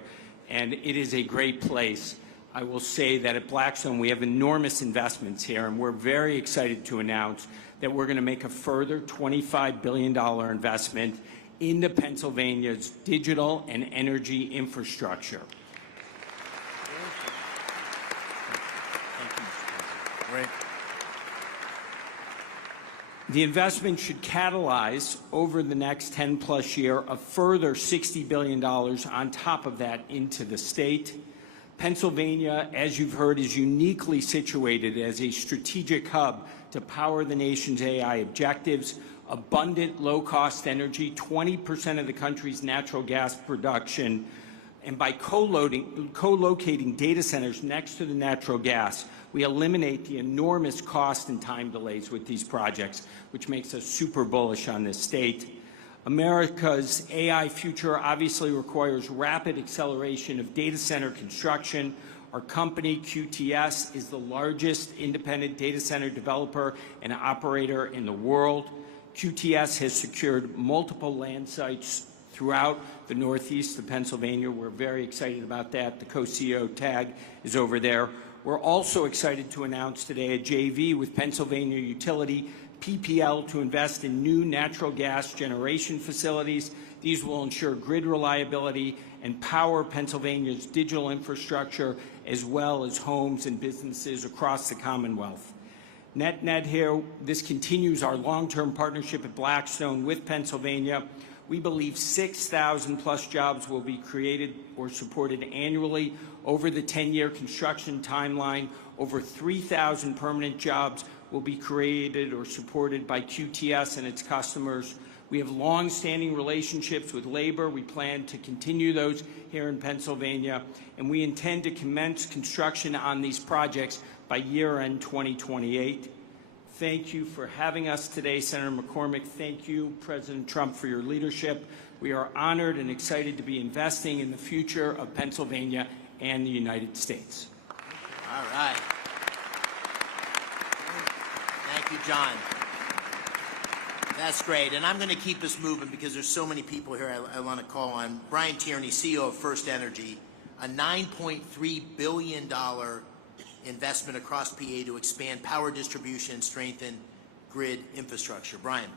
and it is a great place. I will say that at Blackstone, we have enormous investments here, and we're very excited to announce that we're going to make a further $25 billion investment into Pennsylvania's digital and energy infrastructure. Great. The investment should catalyze over the next 10-plus year a further $60 billion on top of that into the state. Pennsylvania, as you've heard, is uniquely situated as a strategic hub to power the nation's AI objectives. Abundant, low-cost energy, 20% of the country's natural gas production, and by co-locating data centers next to the natural gas, we eliminate the enormous cost and time delays with these projects, which makes us super bullish on this state. America's AI future obviously requires rapid acceleration of data center construction. Our company, QTS, is the largest independent data center developer and operator in the world. QTS has secured multiple land sites throughout the northeast of Pennsylvania. We're very excited about that. The co-CEO tag is over there. We're also excited to announce today a JV with Pennsylvania utility PPL to invest in new natural gas generation facilities. These will ensure grid reliability and power Pennsylvania's digital infrastructure, as well as homes and businesses across the Commonwealth. Net here, this continues our long-term partnership at Blackstone with Pennsylvania. We believe 6,000 plus jobs will be created or supported annually over the 10-year construction timeline. Over 3,000 permanent jobs will be created or supported by QTS and its customers. We have long-standing relationships with labor. We plan to continue those here in Pennsylvania, and we intend to commence construction on these projects by year-end 2028. Thank you for having us today, Senator McCormick. Thank you, President Trump, for your leadership. We are honored and excited to be investing in the future of Pennsylvania and the United States. All right. Thank you, John. That's great. And I'm going to keep us moving because there's so many people here I want to call on. Brian Tierney, CEO of First Energy, a $9.3 billion investment across PA to expand power distribution and strengthen grid infrastructure. Brian.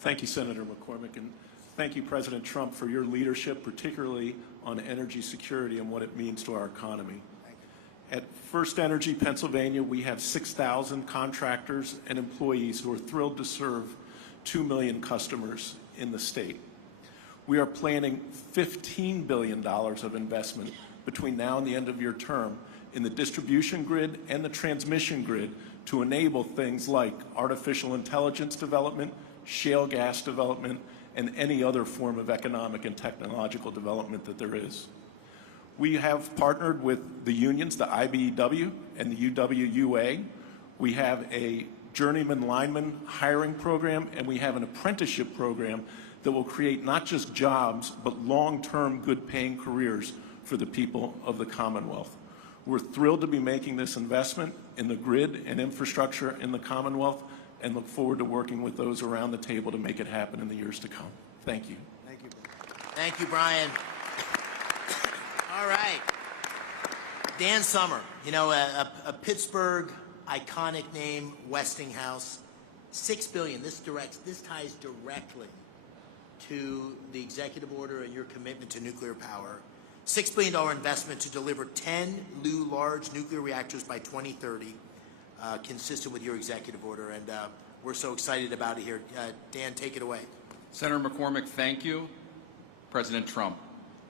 Thank you, Senator McCormick, and thank you, President Trump, for your leadership, particularly on energy security and what it means to our economy. At First Energy Pennsylvania, we have 6,000 contractors and employees who are thrilled to serve 2 million customers in the state. We are planning $15 billion of investment between now and the end of your term in the distribution grid and the transmission grid to enable things like artificial intelligence development, shale gas development, and any other form of economic and technological development that there is. We have partnered with the unions, the IBEW and the UWUA. We have a journeyman lineman hiring program, and we have an apprenticeship program that will create not just jobs, but long-term good-paying careers for the people of the Commonwealth. We're thrilled to be making this investment in the grid and infrastructure in the Commonwealth and look forward to working with those around the table to make it happen in the years to come. Thank you. Thank you. Thank you, Brian. All right. Dan Summer, you know, a Pittsburgh iconic name, Westinghouse, $6 billion. This ties directly to the executive order and your commitment to nuclear power. $6 billion investment to deliver 10 new large nuclear reactors by 2030, consistent with your executive order. And we're so excited about it here. Dan, take it away. Senator McCormick, thank you. President Trump,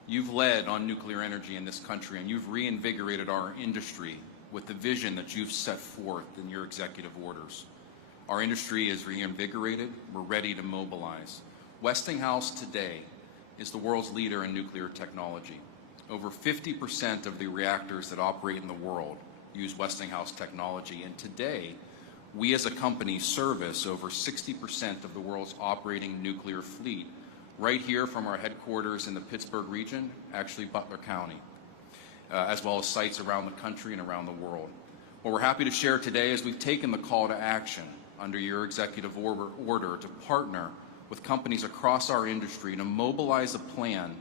you've led on nuclear energy in this country, and you've reinvigorated our industry with the vision that you've set forth in your executive orders. Our industry is reinvigorated. We're ready to mobilize. Westinghouse today is the world's leader in nuclear technology. Over 50% of the reactors that operate in the world use Westinghouse technology, and today, we as a company service over 60% of the world's operating nuclear fleet right here from our headquarters in the Pittsburgh region, actually Butler County, as well as sites around the country and around the world. What we're happy to share today is we've taken the call to action under your executive order to partner with companies across our industry to mobilize a plan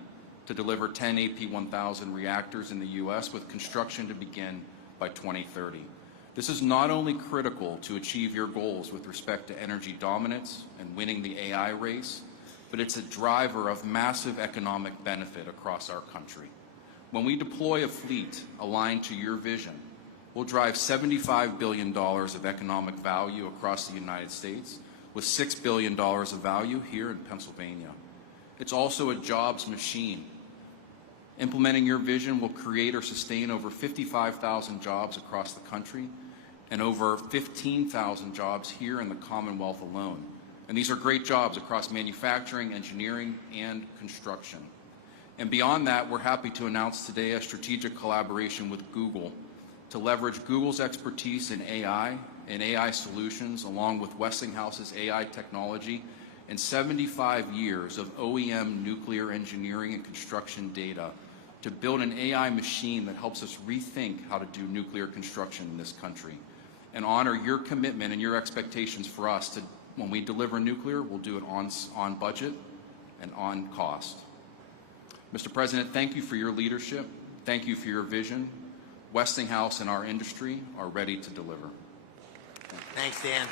to deliver 10 AP1000 reactors in the U.S. with construction to begin by 2030. This is not only critical to achieve your goals with respect to energy dominance and winning the AI race, but it's a driver of massive economic benefit across our country. When we deploy a fleet aligned to your vision, we'll drive $75 billion of economic value across the United States, with $6 billion of value here in Pennsylvania. It's also a jobs machine. Implementing your vision will create or sustain over 55,000 jobs across the country and over 15,000 jobs here in the Commonwealth alone. And these are great jobs across manufacturing, engineering, and construction. And beyond that, we're happy to announce today a strategic collaboration with Google to leverage Google's expertise in AI and AI solutions, along with Westinghouse's AI technology and 75 years of OEM nuclear engineering and construction data to build an AI machine that helps us rethink how to do nuclear construction in this country and honor your commitment and your expectations for us to, when we deliver nuclear, we'll do it on budget and on cost. Mr. President, thank you for your leadership. Thank you for your vision. Westinghouse and our industry are ready to deliver. Thanks, Dan.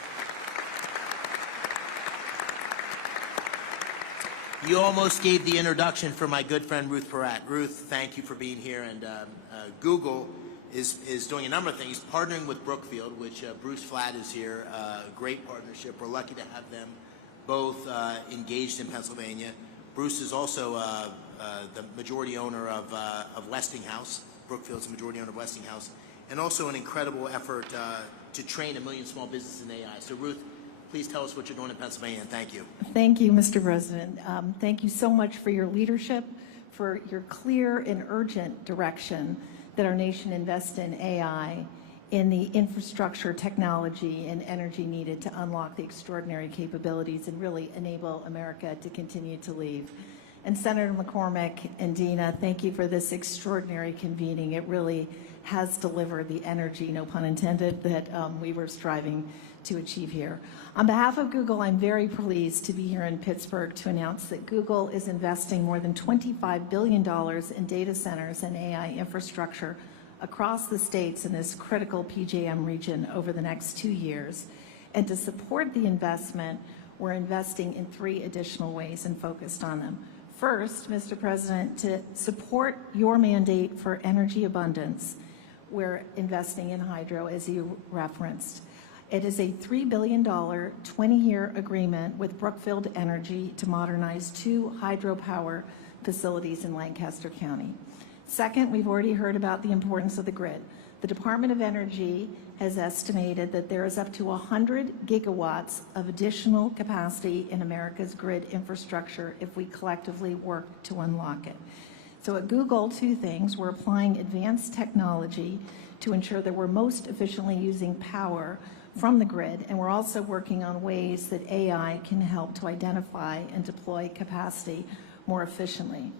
You almost gave the introduction for my good friend Ruth Peratt. Ruth, thank you for being here. And Google is doing a number of things, partnering with Brookfield, which Bruce Flatt is here, great partnership. We're lucky to have them both engaged in Pennsylvania. Bruce is also the majority owner of Westinghouse. Brookfield's the majority owner of Westinghouse, and also an incredible effort to train 1 million small businesses in AI. So Ruth, please tell us what you're doing in Pennsylvania, and thank you. Thank you, Mr. President. Thank you so much for your leadership, for your clear and urgent direction that our nation invests in AI, in the infrastructure, technology, and energy needed to unlock the extraordinary capabilities and really enable America to continue to lead. And Senator McCormick and Dina, thank you for this extraordinary convening. It really has delivered the energy, no pun intended, that we were striving to achieve here. On behalf of Google, I'm very pleased to be here in Pittsburgh to announce that Google is investing more than $25 billion in data centers and AI infrastructure across the states in this critical PJM region over the next 2 years. And to support the investment, we're investing in 3 additional ways and focused on them. First, Mr. President, to support your mandate for energy abundance, we're investing in hydro, as you referenced. It is a $3 billion 20-year agreement with Brookfield Energy to modernize 2 hydropower facilities in Lancaster County. Second, we've already heard about the importance of the grid. The Department of Energy has estimated that there is up to 100 gigawatts of additional capacity in America's grid infrastructure if we collectively work to unlock it. So at Google, 2 things. We're applying advanced technology to ensure that we're most efficiently using power from the grid, and we're also working on ways that AI can help to identify and deploy capacity more efficiently.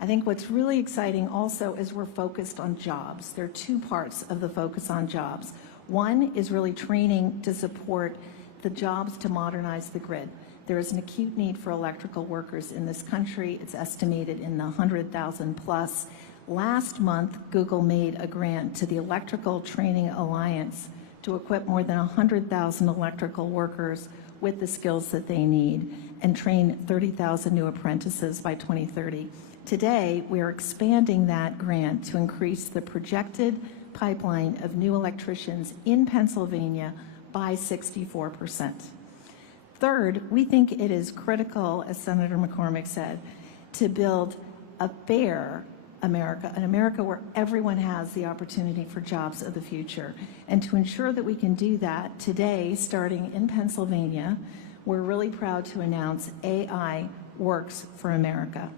I think what's really exciting also is we're focused on jobs. There are 2 parts of the focus on jobs. One is really training to support the jobs to modernize the grid. There is an acute need for electrical workers in this country. It's estimated in the 100,000 plus. Last month, Google made a grant to the Electrical Training Alliance to equip more than 100,000 electrical workers with the skills that they need and train 30,000 new apprentices by 2030. Today, we are expanding that grant to increase the projected pipeline of new electricians in Pennsylvania by 64%. Third, we think it is critical, as Senator McCormick said, to build a fair America, an America where everyone has the opportunity for jobs of the future. And to ensure that we can do that, today, starting in Pennsylvania, we're really proud to announce AI Works for America.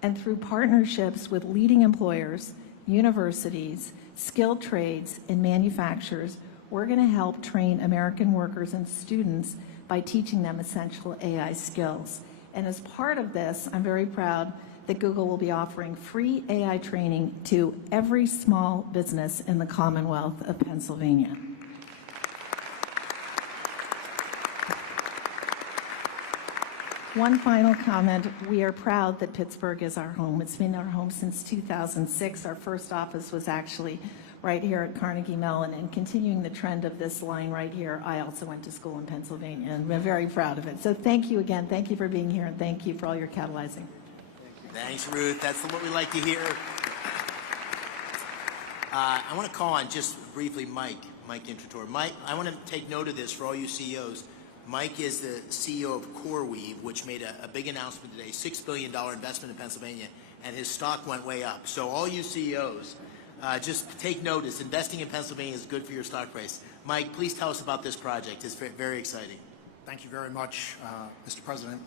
And through partnerships with leading employers, universities, skilled trades, and manufacturers, we're going to help train American workers and students by teaching them essential AI skills. And as part of this, I'm very proud that Google will be offering free AI training to every small business in the Commonwealth of Pennsylvania. One final comment. We are proud that Pittsburgh is our home. It's been our home since 2006. Our first office was actually right here at Carnegie Mellon, and continuing the trend of this line right here, I also went to school in Pennsylvania, and we're very proud of it. So thank you again. Thank you for being here, and thank you for all your catalyzing. Thanks, Ruth. That's what we like to hear. I want to call on just briefly Mike Intrator. Mike, I want to take note of this for all you CEOs. Mike is the CEO of CoreWeave, which made a big announcement today, $6 billion investment in Pennsylvania, and his stock went way up. So all you CEOs, just take notice. Investing in Pennsylvania is good for your stock price. Mike, please tell us about this project. It's very exciting. Thank you very much, Mr. President,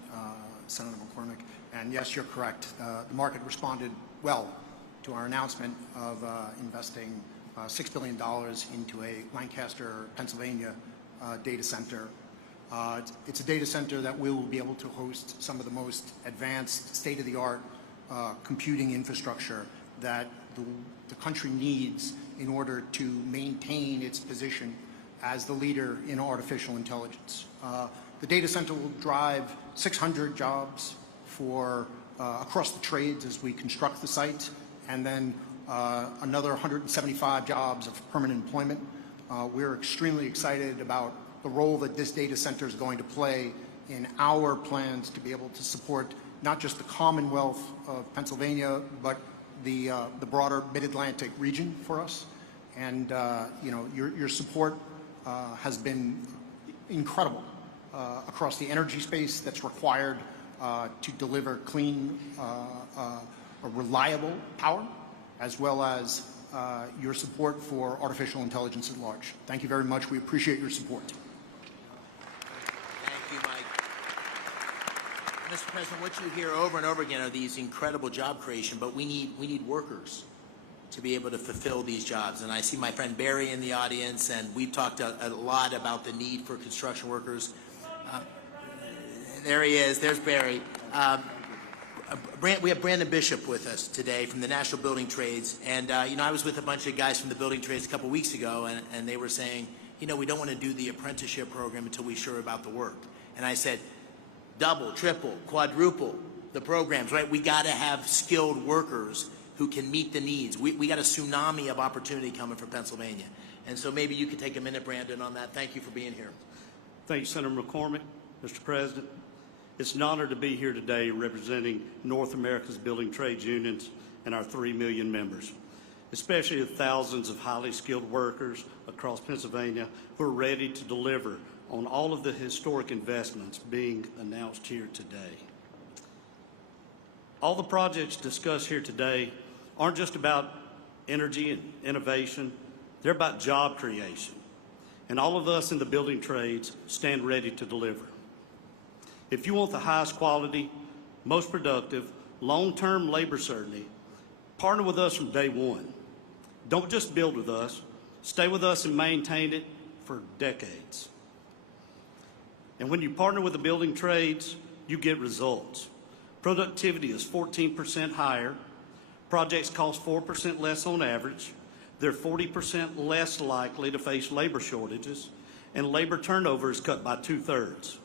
Senator McCormick. And yes, you're correct. The market responded well to our announcement of investing $6 billion into a Lancaster, Pennsylvania data center. It's a data center that we will be able to host some of the most advanced, state-of-the-art computing infrastructure that the country needs in order to maintain its position as the leader in artificial intelligence. The data center will drive 600 jobs for across the trades as we construct the site, and then another 175 jobs of permanent employment. We're extremely excited about the role that this data center is going to play in our plans to be able to support not just the Commonwealth of Pennsylvania, but the broader Mid-Atlantic region for us. And you know, your support has been incredible across the energy space that's required to deliver clean, reliable power, as well as your support for artificial intelligence at large. Thank you very much. We appreciate your support. Thank you, Mike. Mr. President, what you hear over and over again are these incredible job creation, but we need workers to be able to fulfill these jobs. And I see my friend Barry in the audience, and we've talked a lot about the need for construction workers. There he is. There's Barry. We have Brandon Bishop with us today from the National Building Trades. And, you know, I was with a bunch of guys from the building trades a couple weeks ago, and they were saying, you know, we don't want to do the apprenticeship program until we're sure about the work. And I said, double, triple, quadruple the programs, right? We got to have skilled workers who can meet the needs. We got a tsunami of opportunity coming for Pennsylvania. And so maybe you could take a minute, Brandon, on that. Thank you for being here. Thank you, Senator McCormick. Mr. President, it's an honor to be here today representing North America's building trades unions and our 3 million members, especially the thousands of highly skilled workers across Pennsylvania who are ready to deliver on all of the historic investments being announced here today. All the projects discussed here today aren't just about energy and innovation, they're about job creation. And all of us in the building trades stand ready to deliver. If you want the highest quality, most productive, long-term labor certainty, partner with us from day one. Don't just build with us, stay with us and maintain it for decades. And when you partner with the building trades, you get results. Productivity is 14% higher, projects cost 4% less on average, they're 40% less likely to face labor shortages, and labor turnover is cut by 2/3.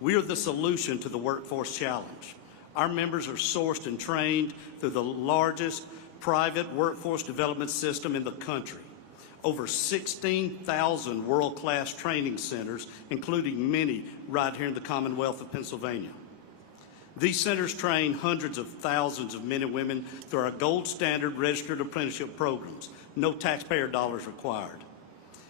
We are the solution to the workforce challenge. Our members are sourced and trained through the largest private workforce development system in the country. Over 16,000 world-class training centers, including many right here in the Commonwealth of Pennsylvania. These centers train hundreds of thousands of men and women through our gold standard registered apprenticeship programs. No taxpayer dollars required.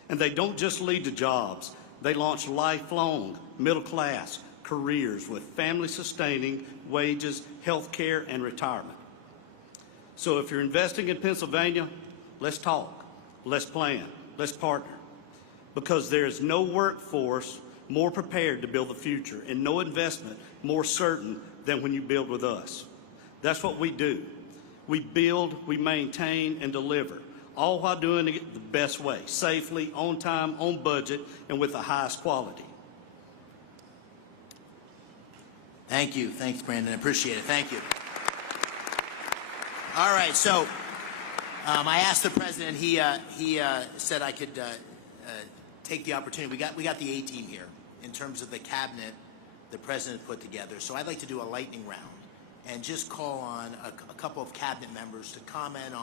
And they don't just lead to jobs. They launch lifelong, middle-class careers with family-sustaining wages, health care, and retirement. So if you're investing in Pennsylvania, let's talk, let's plan, let's partner. Because there is no workforce more prepared to build the future, and no investment more certain than when you build with us. That's what we do. We build, we maintain, and deliver, all while doing it the best way, safely, on time, on budget, and with the highest quality. Thank you. Thanks, Brandon. I appreciate it. Thank you. All right, so I asked the president. He said I could take the opportunity. We got the A-team here in terms of the cabinet the president put together. So I'd like to do a lightning round and just call on a couple of cabinet members to comment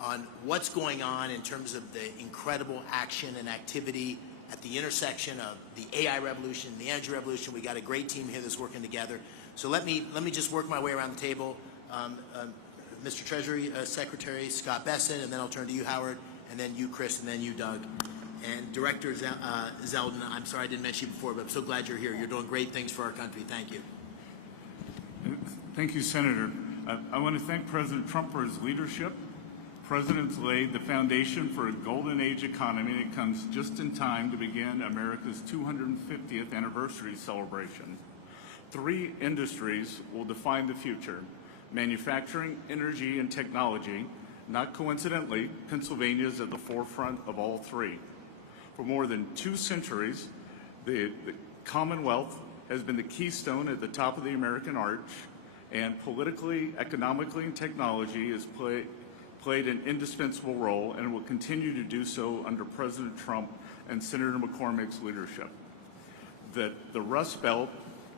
on what's going on in terms of the incredible action and activity at the intersection of the AI revolution, the energy revolution. We got a great team here that's working together. So let me just work my way around the table. Mr. Treasury Secretary Scott Besson, and then I'll turn to you, Howard, and then you, Chris, and then you, Doug. And Director Zeldin, I'm sorry I didn't mention you before, but I'm so glad you're here. You're doing great things for our country. Thank you. Thank you, Senator. I want to thank President Trump for his leadership. The President's laid the foundation for a golden age economy that comes just in time to begin America's 250th anniversary celebration. 3 industries will define the future: manufacturing, energy, and technology. Not coincidentally, Pennsylvania is at the forefront of all 3. For more than 2 centuries, the Commonwealth has been the keystone at the top of the American arch, and politically, economically, and technology has played an indispensable role and will continue to do so under President Trump and Senator McCormick's leadership. That the Rust Belt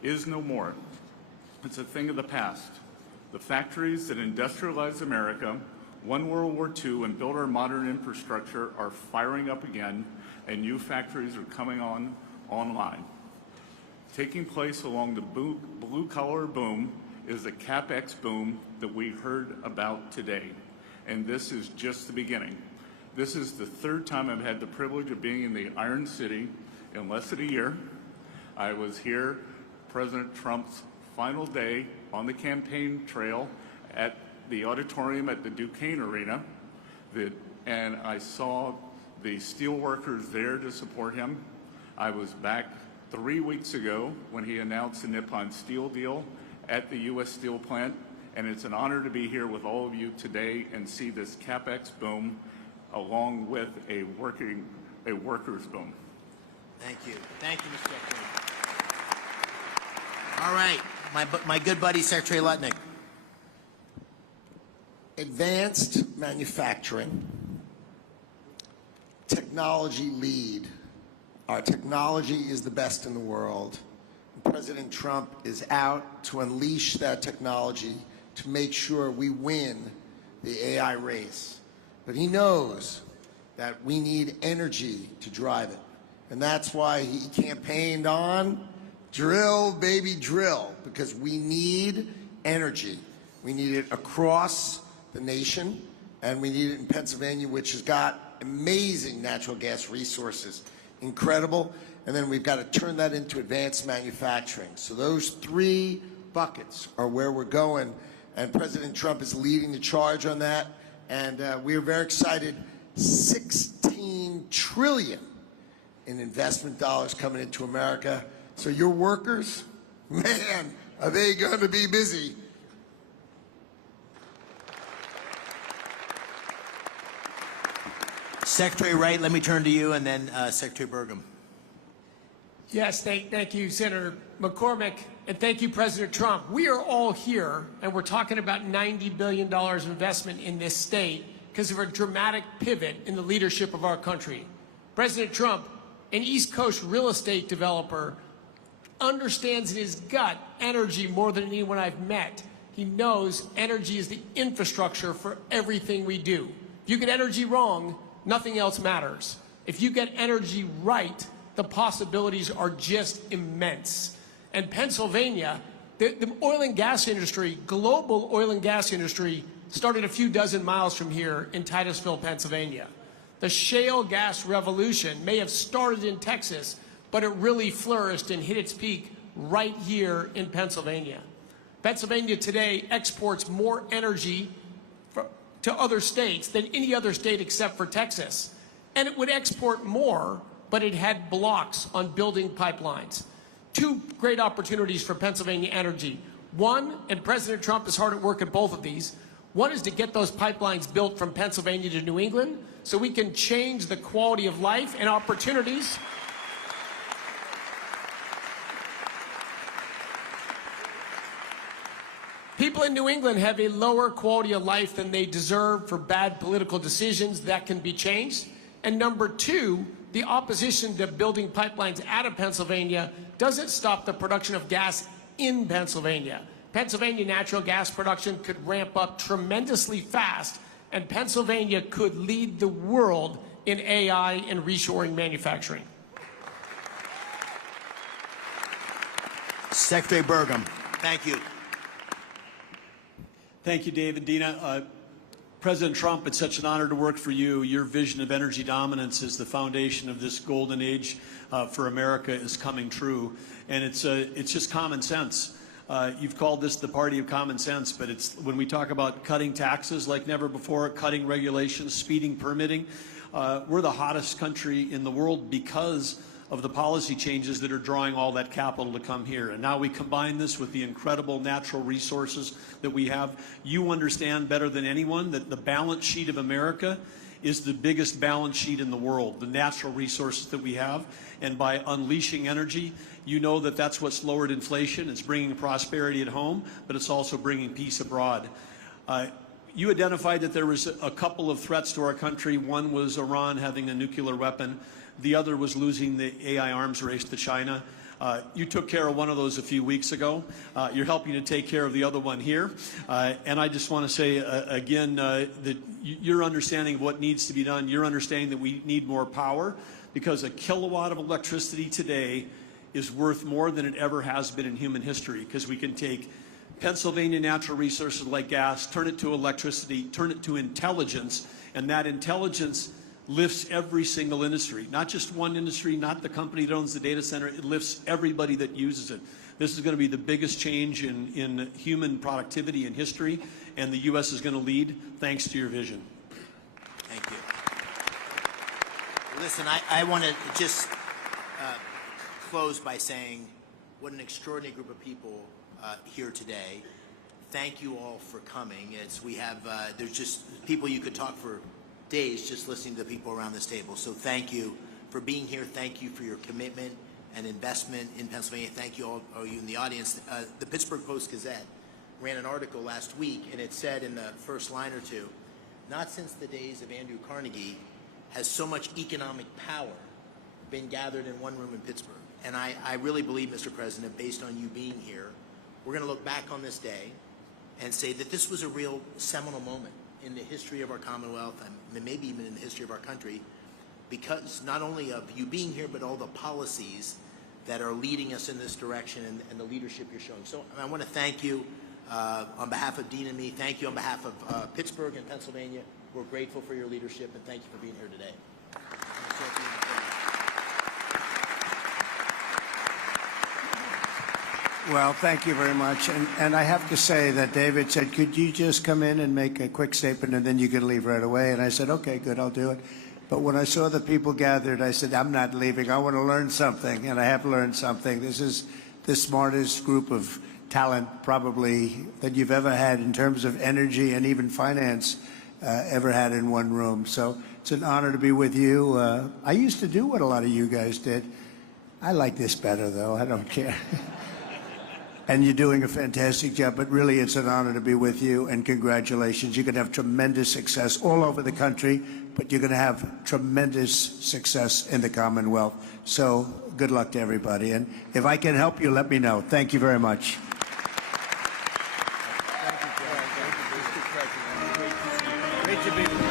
is no more. It's a thing of the past. The factories that industrialized America, won World War II, and built our modern infrastructure are firing up again, and new factories are coming online. Taking place along the blue-collar boom is the CapEx boom that we heard about today, and this is just the beginning. This is the 3rd time I've had the privilege of being in the Iron City in less than a year. I was here President Trump's final day on the campaign trail at the auditorium at the Duquesne Arena, and I saw the steel workers there to support him. I was back 3 weeks ago when he announced the Nippon Steel deal at the U.S. Steel plant, and it's an honor to be here with all of you today and see this CapEx boom along with a workers boom. Thank you. Thank you, Mr. Secretary. All right, my good buddy, Secretary Lutnick. Advanced manufacturing, technology lead. Our technology is the best in the world. President Trump is out to unleash that technology to make sure we win the AI race. But he knows that we need energy to drive it. And that's why he campaigned on drill, baby, drill, because we need energy. We need it across the nation, and we need it in Pennsylvania, which has got amazing natural gas resources, incredible. And then we've got to turn that into advanced manufacturing. So those 3 buckets are where we're going, and President Trump is leading the charge on that. And we are very excited. $16 trillion in investment dollars coming into America. So your workers, man, are they going to be busy? Secretary Wright, let me turn to you, and then Secretary Burgum. Yes, thank you, Senator McCormick, and thank you, President Trump. We are all here, and we're talking about $90 billion investment in this state because of a dramatic pivot in the leadership of our country. President Trump, an East Coast real estate developer, understands in his gut energy more than anyone I've met. He knows energy is the infrastructure for everything we do. If you get energy wrong, nothing else matters. If you get energy right, the possibilities are just immense. And Pennsylvania, the oil and gas industry, global oil and gas industry, started a few dozen miles from here in Titusville, Pennsylvania. The shale gas revolution may have started in Texas, but it really flourished and hit its peak right here in Pennsylvania. Pennsylvania today exports more energy to other states than any other state except for Texas. And it would export more, but it had blocks on building pipelines. 2 great opportunities for Pennsylvania energy. One, and President Trump is hard at work at both of these, one is to get those pipelines built from Pennsylvania to New England so we can change the quality of life and opportunities. People in New England have a lower quality of life than they deserve for bad political decisions that can be changed. And number two, the opposition to building pipelines out of Pennsylvania doesn't stop the production of gas in Pennsylvania. Pennsylvania natural gas production could ramp up tremendously fast, and Pennsylvania could lead the world in AI and reshoring manufacturing. Secretary Burgum. Thank you. Thank you, David. Dina. President Trump, it's such an honor to work for you. Your vision of energy dominance as the foundation of this golden age for America is coming true. And it's just common sense. You've called this the party of common sense, but it's when we talk about cutting taxes like never before, cutting regulations, speeding permitting, we're the hottest country in the world because of the policy changes that are drawing all that capital to come here. And now we combine this with the incredible natural resources that we have. You understand better than anyone that the balance sheet of America is the biggest balance sheet in the world, the natural resources that we have. And by unleashing energy, you know that that's what's lowered inflation. It's bringing prosperity at home, but it's also bringing peace abroad. You identified that there was a couple of threats to our country. One was Iran having a nuclear weapon. The other was losing the AI arms race to China. You took care of one of those a few weeks ago. You're helping to take care of the other one here. And I just want to say again that your understanding of what needs to be done, your understanding that we need more power, because a kilowatt of electricity today is worth more than it ever has been in human history, because we can take Pennsylvania natural resources like gas, turn it to electricity, turn it to intelligence, and that intelligence lifts every single industry, not just one industry, not the company that owns the data center. It lifts everybody that uses it. This is going to be the biggest change in human productivity in history, and the U.S. is going to lead thanks to your vision. Thank you. Listen, I want to just close by saying what an extraordinary group of people here today. Thank you all for coming. There's just people you could talk for days just listening to the people around this table. So thank you for being here. Thank you for your commitment and investment in Pennsylvania. Thank you all you in the audience. The Pittsburgh Post-Gazette ran an article last week, and it said in the first line or two, not since the days of Andrew Carnegie has so much economic power been gathered in one room in Pittsburgh. And I really believe, Mr. President, based on you being here, we're going to look back on this day and say that this was a real seminal moment in the history of our Commonwealth, and maybe even in the history of our country, because not only of you being here, but all the policies that are leading us in this direction and the leadership you're showing. So I want to thank you on behalf of Dean and me. Thank you on behalf of Pittsburgh and Pennsylvania. We're grateful for your leadership, and thank you for being here today. Well, thank you very much. And I have to say that David said, could you just come in and make a quick statement and then you can leave right away? And I said, okay, good, I'll do it. But when I saw the people gathered, I said, I'm not leaving. I want to learn something, and I have learned something. This is the smartest group of talent probably that you've ever had in terms of energy and even finance ever had in one room. So it's an honor to be with you. I used to do what a lot of you guys did. I like this better, though. I don't care. And you're doing a fantastic job, but really it's an honor to be with you, and congratulations. You're going to have tremendous success all over the country, but you're going to have tremendous success in the Commonwealth. So good luck to everybody. And if I can help you, let me know. Thank you very much. Great to be with you.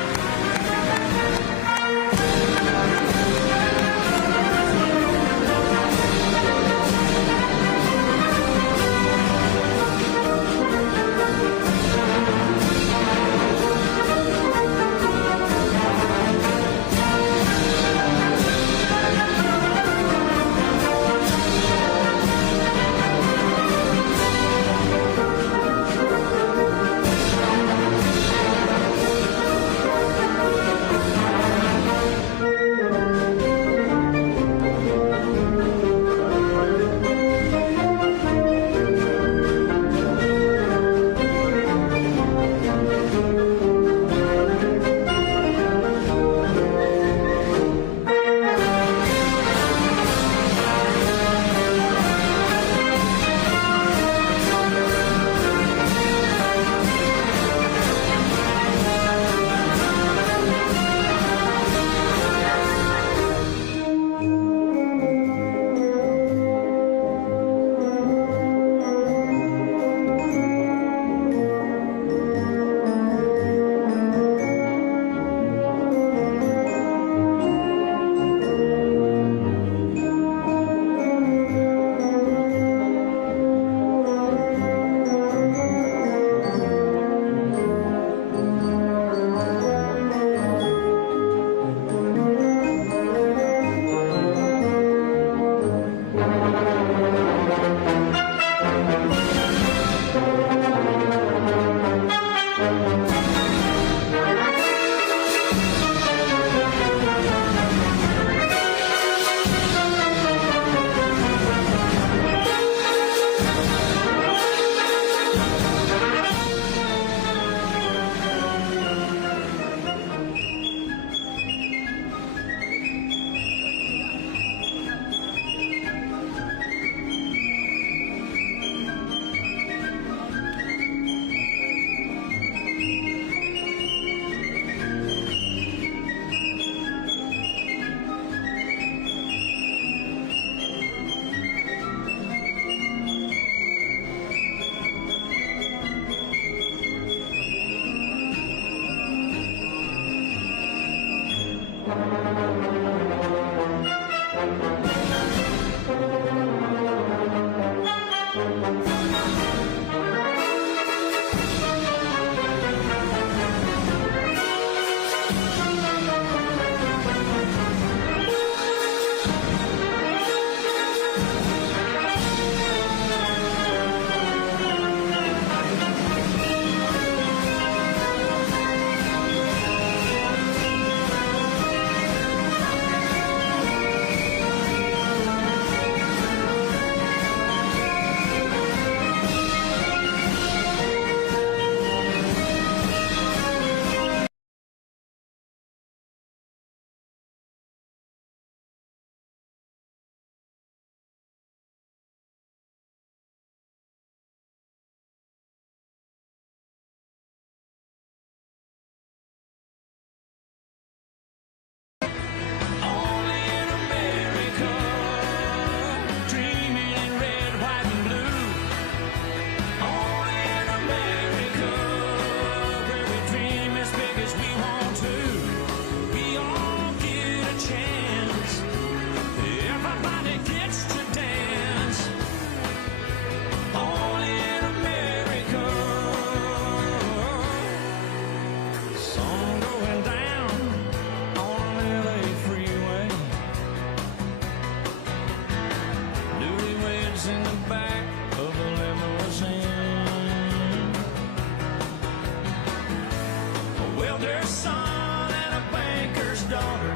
daughter.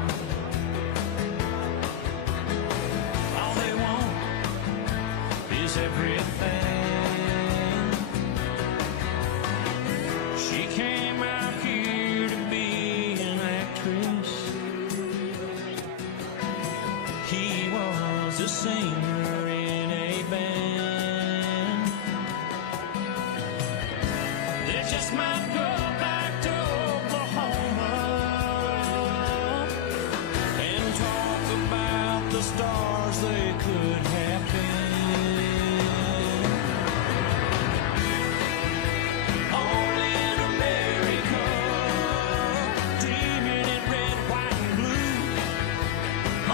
All they want is everything. She came out here to be an actress. He was a singer in a band. They just might go back to Oklahoma and talk about the stars they could have been. Only in America, dreaming in red, white, and blue.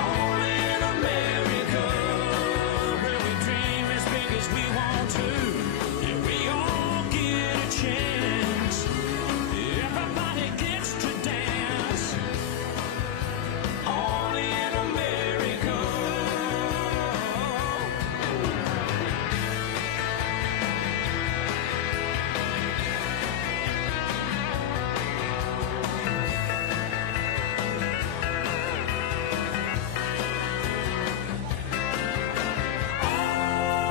Only in America, where we dream as big as we want to, and we all get a chance. Everybody gets to dance. Only in America.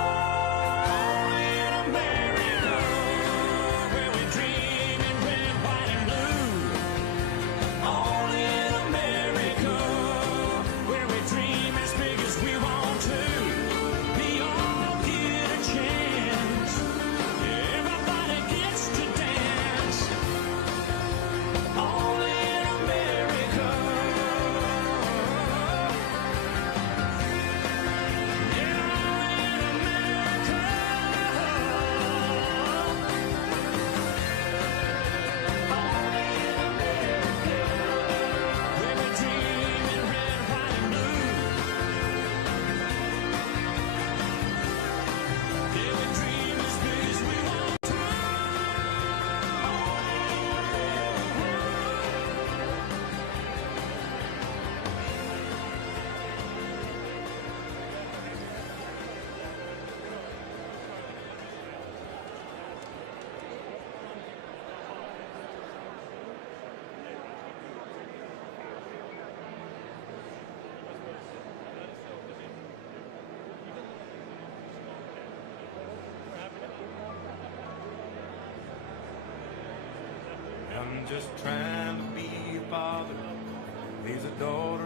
Only in America, where we dream in red, white, and blue. Only in America, where we dream as big as we want to. We all get a chance. Everybody gets to dance. Only in America. I'm just trying to be a father. He's a daughter.